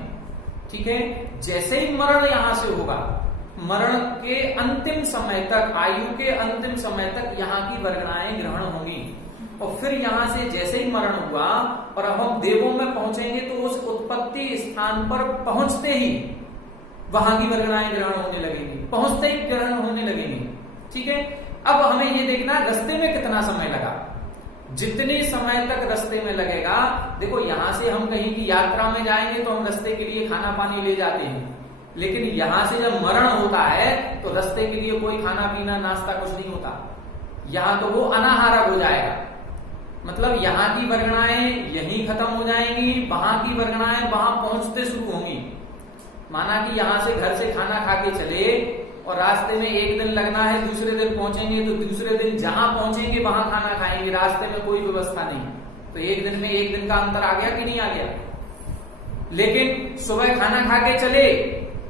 ठीक है। जैसे ही मरण यहां से होगा, मरण के अंतिम समय तक, आयु के अंतिम समय तक यहाँ की वर्गणाएं ग्रहण होंगी, और फिर यहां से जैसे ही मरण हुआ और अब हम देवों में पहुंचेंगे तो उस उत्पत्ति स्थान पर पहुंचते ही वहां की वर्गणाएं ग्रहण होने लगेंगी, पहुंचते ही ग्रहण होने लगेंगी। ठीक है। अब हमें ये देखना रास्ते में कितना समय लगा। जितने समय तक रास्ते में लगेगा, देखो यहां से हम कहीं की यात्रा में जाएंगे तो हम रास्ते के लिए खाना पानी ले जाते हैं, लेकिन यहां से जब मरण होता है तो रास्ते के लिए कोई खाना पीना नाश्ता कुछ नहीं होता, यहां तो वो अनाहारक हो जाएगा। मतलब यहाँ की वर्गणाएं यहीं खत्म हो जाएंगी, वहां की वर्गणाएं वहां पहुंचते शुरू होंगी। माना कि यहां से घर से खाना खा के चले और रास्ते में एक दिन लगना है, दूसरे दिन पहुंचेंगे तो दूसरे दिन जहां पहुंचेंगे वहां खाना खाएंगे, रास्ते में कोई व्यवस्था नहीं, तो एक दिन में एक दिन का अंतर आ गया कि नहीं आ गया। लेकिन सुबह खाना खा के चले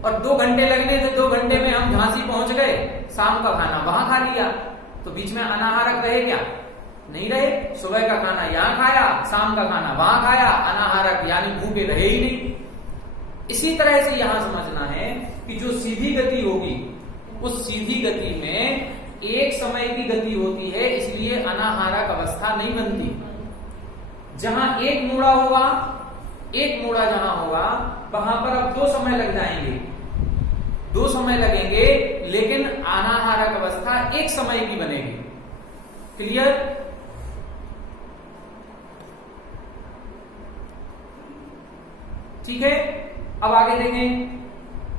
और 2 घंटे लगने थे, 2 घंटे में हम झांसी पहुंच गए, शाम का खाना वहां खा लिया, तो बीच में अनाहारक रहे क्या? नहीं रहे। सुबह का खाना यहाँ खाया, शाम का खाना वहां खाया, अनाहारक यानी भूखे रहे ही नहीं। इसी तरह से यहां समझना है कि जो सीधी गति होगी उस सीधी गति में एक समय की गति होती है, इसलिए अनाहारक अवस्था नहीं बनती। जहां एक मूड़ा होगा, एक मूड़ा जहां होगा वहां पर अब 2 समय लग जाएंगे, 2 समय लगेंगे, लेकिन अनाहारक अवस्था एक समय की बनेगी। क्लियर? ठीक है, अब आगे देखें।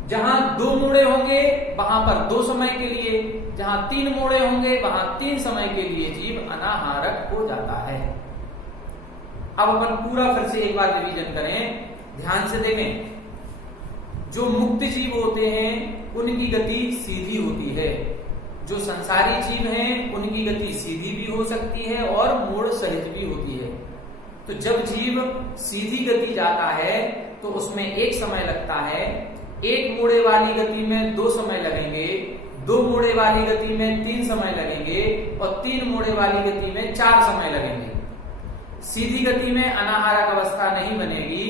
जहां 2 मोड़े होंगे वहां पर 2 समय के लिए, जहां 3 मोड़े होंगे वहां 3 समय के लिए जीव अनाहारक हो जाता है। अब अपन पूरा फिर से एक बार रिवीजन करें, ध्यान से देखें। जो मुक्त जीव होते हैं उनकी गति सीधी होती है, जो संसारी जीव हैं उनकी गति सीधी भी हो सकती है और मोड़ सहित भी होती है। तो जब जीव सीधी गति जाता है तो उसमें एक समय लगता है, एक मोड़े वाली गति में 2 समय लगेंगे, 2 मोड़े वाली गति में 3 समय लगेंगे और 3 मोड़े वाली गति में 4 समय लगेंगे। सीधी गति में अनाहारक अवस्था नहीं बनेगी,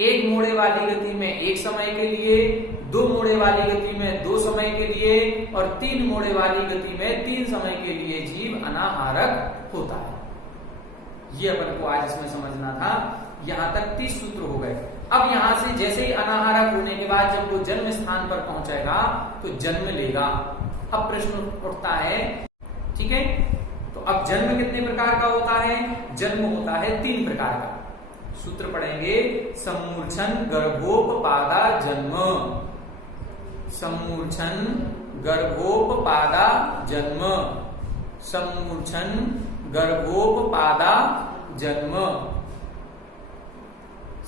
एक मोड़े वाली गति में 1 समय के लिए, 2 मोड़े वाली गति में 2 समय के लिए और 3 मोड़े वाली गति में 3 समय के लिए जीव अनाहारक होता है। ये अपन को आज इसमें समझना था। यहां तक 30 सूत्र हो गए। अब यहां से जैसे ही अनाहारक होने के बाद जब वो जन्म स्थान पर पहुंचेगा तो जन्म लेगा। अब प्रश्न उठता है, ठीक है, तो अब जन्म कितने प्रकार का होता है? जन्म होता है 3 प्रकार का। सूत्र पढ़ेंगे, सम्मूर्छन गर्भोपपादा जन्म, सम्मूर्छन गर्भोपपादा जन्म, सम्मूर्छन गर्भोपपादा जन्म,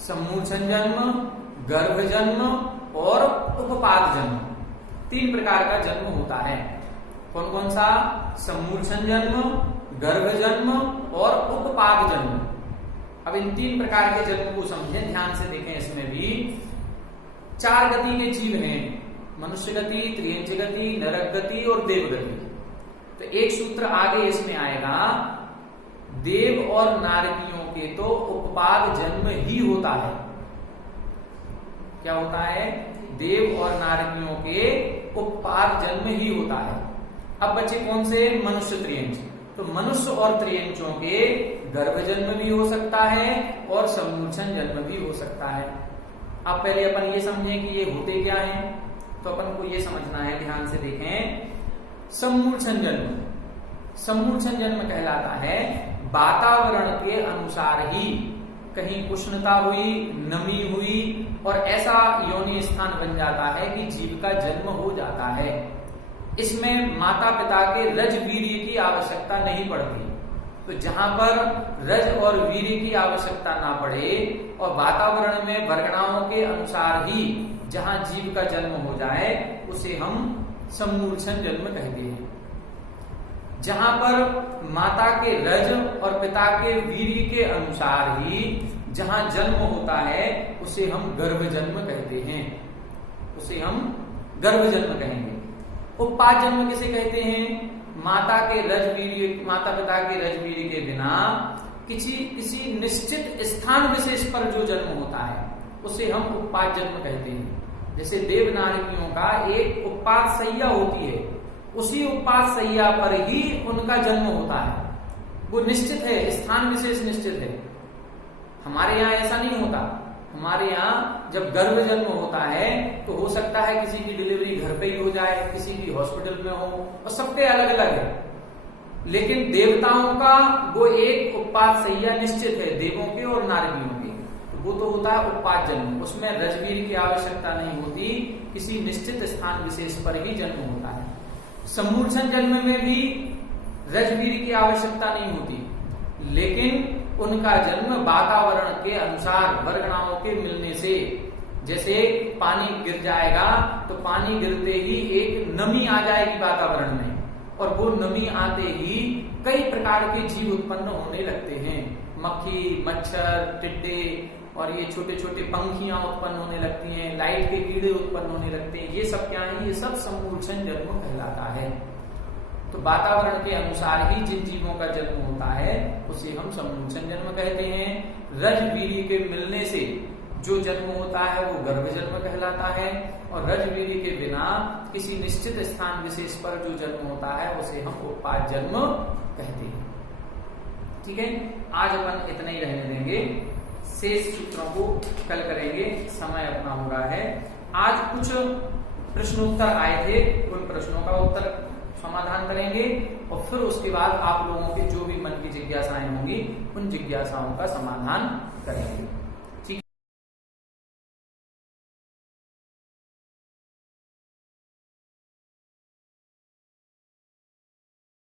सम्मूर्छन जन्म, गर्भ जन्म और उपपाद जन्म। 3 प्रकार का जन्म होता है। कौन कौन सा? सम्मूर्छन जन्म, गर्भ जन्म और उपपाद जन्म। अब इन 3 प्रकार के जन्म को समझें, ध्यान से देखें। इसमें भी 4 गति के जीव हैं, मनुष्य गति, त्रियंच गति, नरक गति और देव गति। तो एक सूत्र आगे इसमें आएगा, देव और नारकियों के तो उपपाद जन्म ही होता है। क्या होता है? देव और नारकियों के उपपाद जन्म ही होता है। अब बचे कौन से? मनुष्य, त्रियंच। तो मनुष्य और त्रियंचों के गर्भ जन्म भी हो सकता है और सम्मूर्छन जन्म भी हो सकता है। अब पहले अपन ये समझें कि ये होते क्या हैं। तो अपन को ये समझना है, ध्यान से देखें। सम्मूर्छन जन्म, सम्मूर्छन जन्म कहलाता है वातावरण के अनुसार ही कहीं उष्णता हुई, नमी हुई और ऐसा योनि स्थान बन जाता है कि जीव का जन्म हो जाता है। इसमें माता पिता के रज वीर्य की आवश्यकता नहीं पड़ती। तो जहां पर रज और वीर्य की आवश्यकता ना पड़े और वातावरण में वर्गणाओं के अनुसार ही जहां जीव का जन्म हो जाए उसे हम सम्मूर्छन जन्म कहते हैं। जहां पर माता के रज और पिता के वीर्य के अनुसार ही जहां जन्म होता है उसे हम गर्भ जन्म कहते हैं, उसे हम गर्भ जन्म कहेंगे। उपपाद जन्म किसे कहते हैं? माता के रज वीर्य, माता पिता के रज वीर्य के बिना किसी निश्चित स्थान विशेष पर जो जन्म होता है उसे हम उपपाद जन्म कहते हैं। जैसे देव नारकियों का एक उपपाद सैया होती है, उसी उपपाद सैया पर ही उनका जन्म होता है। वो निश्चित है, स्थान विशेष निश्चित है। हमारे यहाँ ऐसा नहीं होता। हमारे यहाँ जब गर्भ जन्म होता है तो हो सकता है किसी की डिलीवरी घर पे ही हो जाए, किसी की हॉस्पिटल में हो, और सबके अलग अलग है। लेकिन देवताओं का वो एक उत्पाद सैया निश्चित है, देवों के और नारदियों के, तो वो तो होता है उत्पाद जन्म, उसमें रजवीर की आवश्यकता नहीं होती, किसी निश्चित स्थान विशेष पर ही जन्म होता है। सम्मूर्छन जन्म में भी रजवीर की आवश्यकता नहीं होती, लेकिन उनका जन्म वातावरण के अनुसार वर्गणाओं के मिलने से, जैसे पानी गिर जाएगा तो पानी गिरते ही एक नमी आ जाएगी वातावरण में, और वो नमी आते ही कई प्रकार के जीव उत्पन्न होने लगते हैं, मक्खी, मच्छर, टिड्डे और ये छोटे छोटे पंखियां उत्पन्न होने लगती हैं, लाइट के कीड़े उत्पन्न होने लगते हैं। ये सब क्या है? ये सब सम्मूर्छन जन्म कहलाता है। तो वातावरण के अनुसार ही जिन जीवों का जन्म होता है उसे हम सम्मूर्छन जन्म कहते हैं। रजवीरी के मिलने से जो जन्म होता है वो गर्भ जन्म कहलाता है, और रजवीरी के बिना किसी निश्चित स्थान विशेष पर जो जन्म होता है उसे हम उत्पाद जन्म कहते हैं। ठीक है, आज अपन इतना ही रहने देंगे, शेष सूत्रों को कल करेंगे, समय अपना हो रहा है। आज कुछ प्रश्नोत्तर आए थे, उन प्रश्नों का उत्तर समाधान करेंगे, और फिर उसके बाद आप लोगों के जो भी मन की जिज्ञासाएं होंगी उन जिज्ञासाओं का समाधान करेंगे।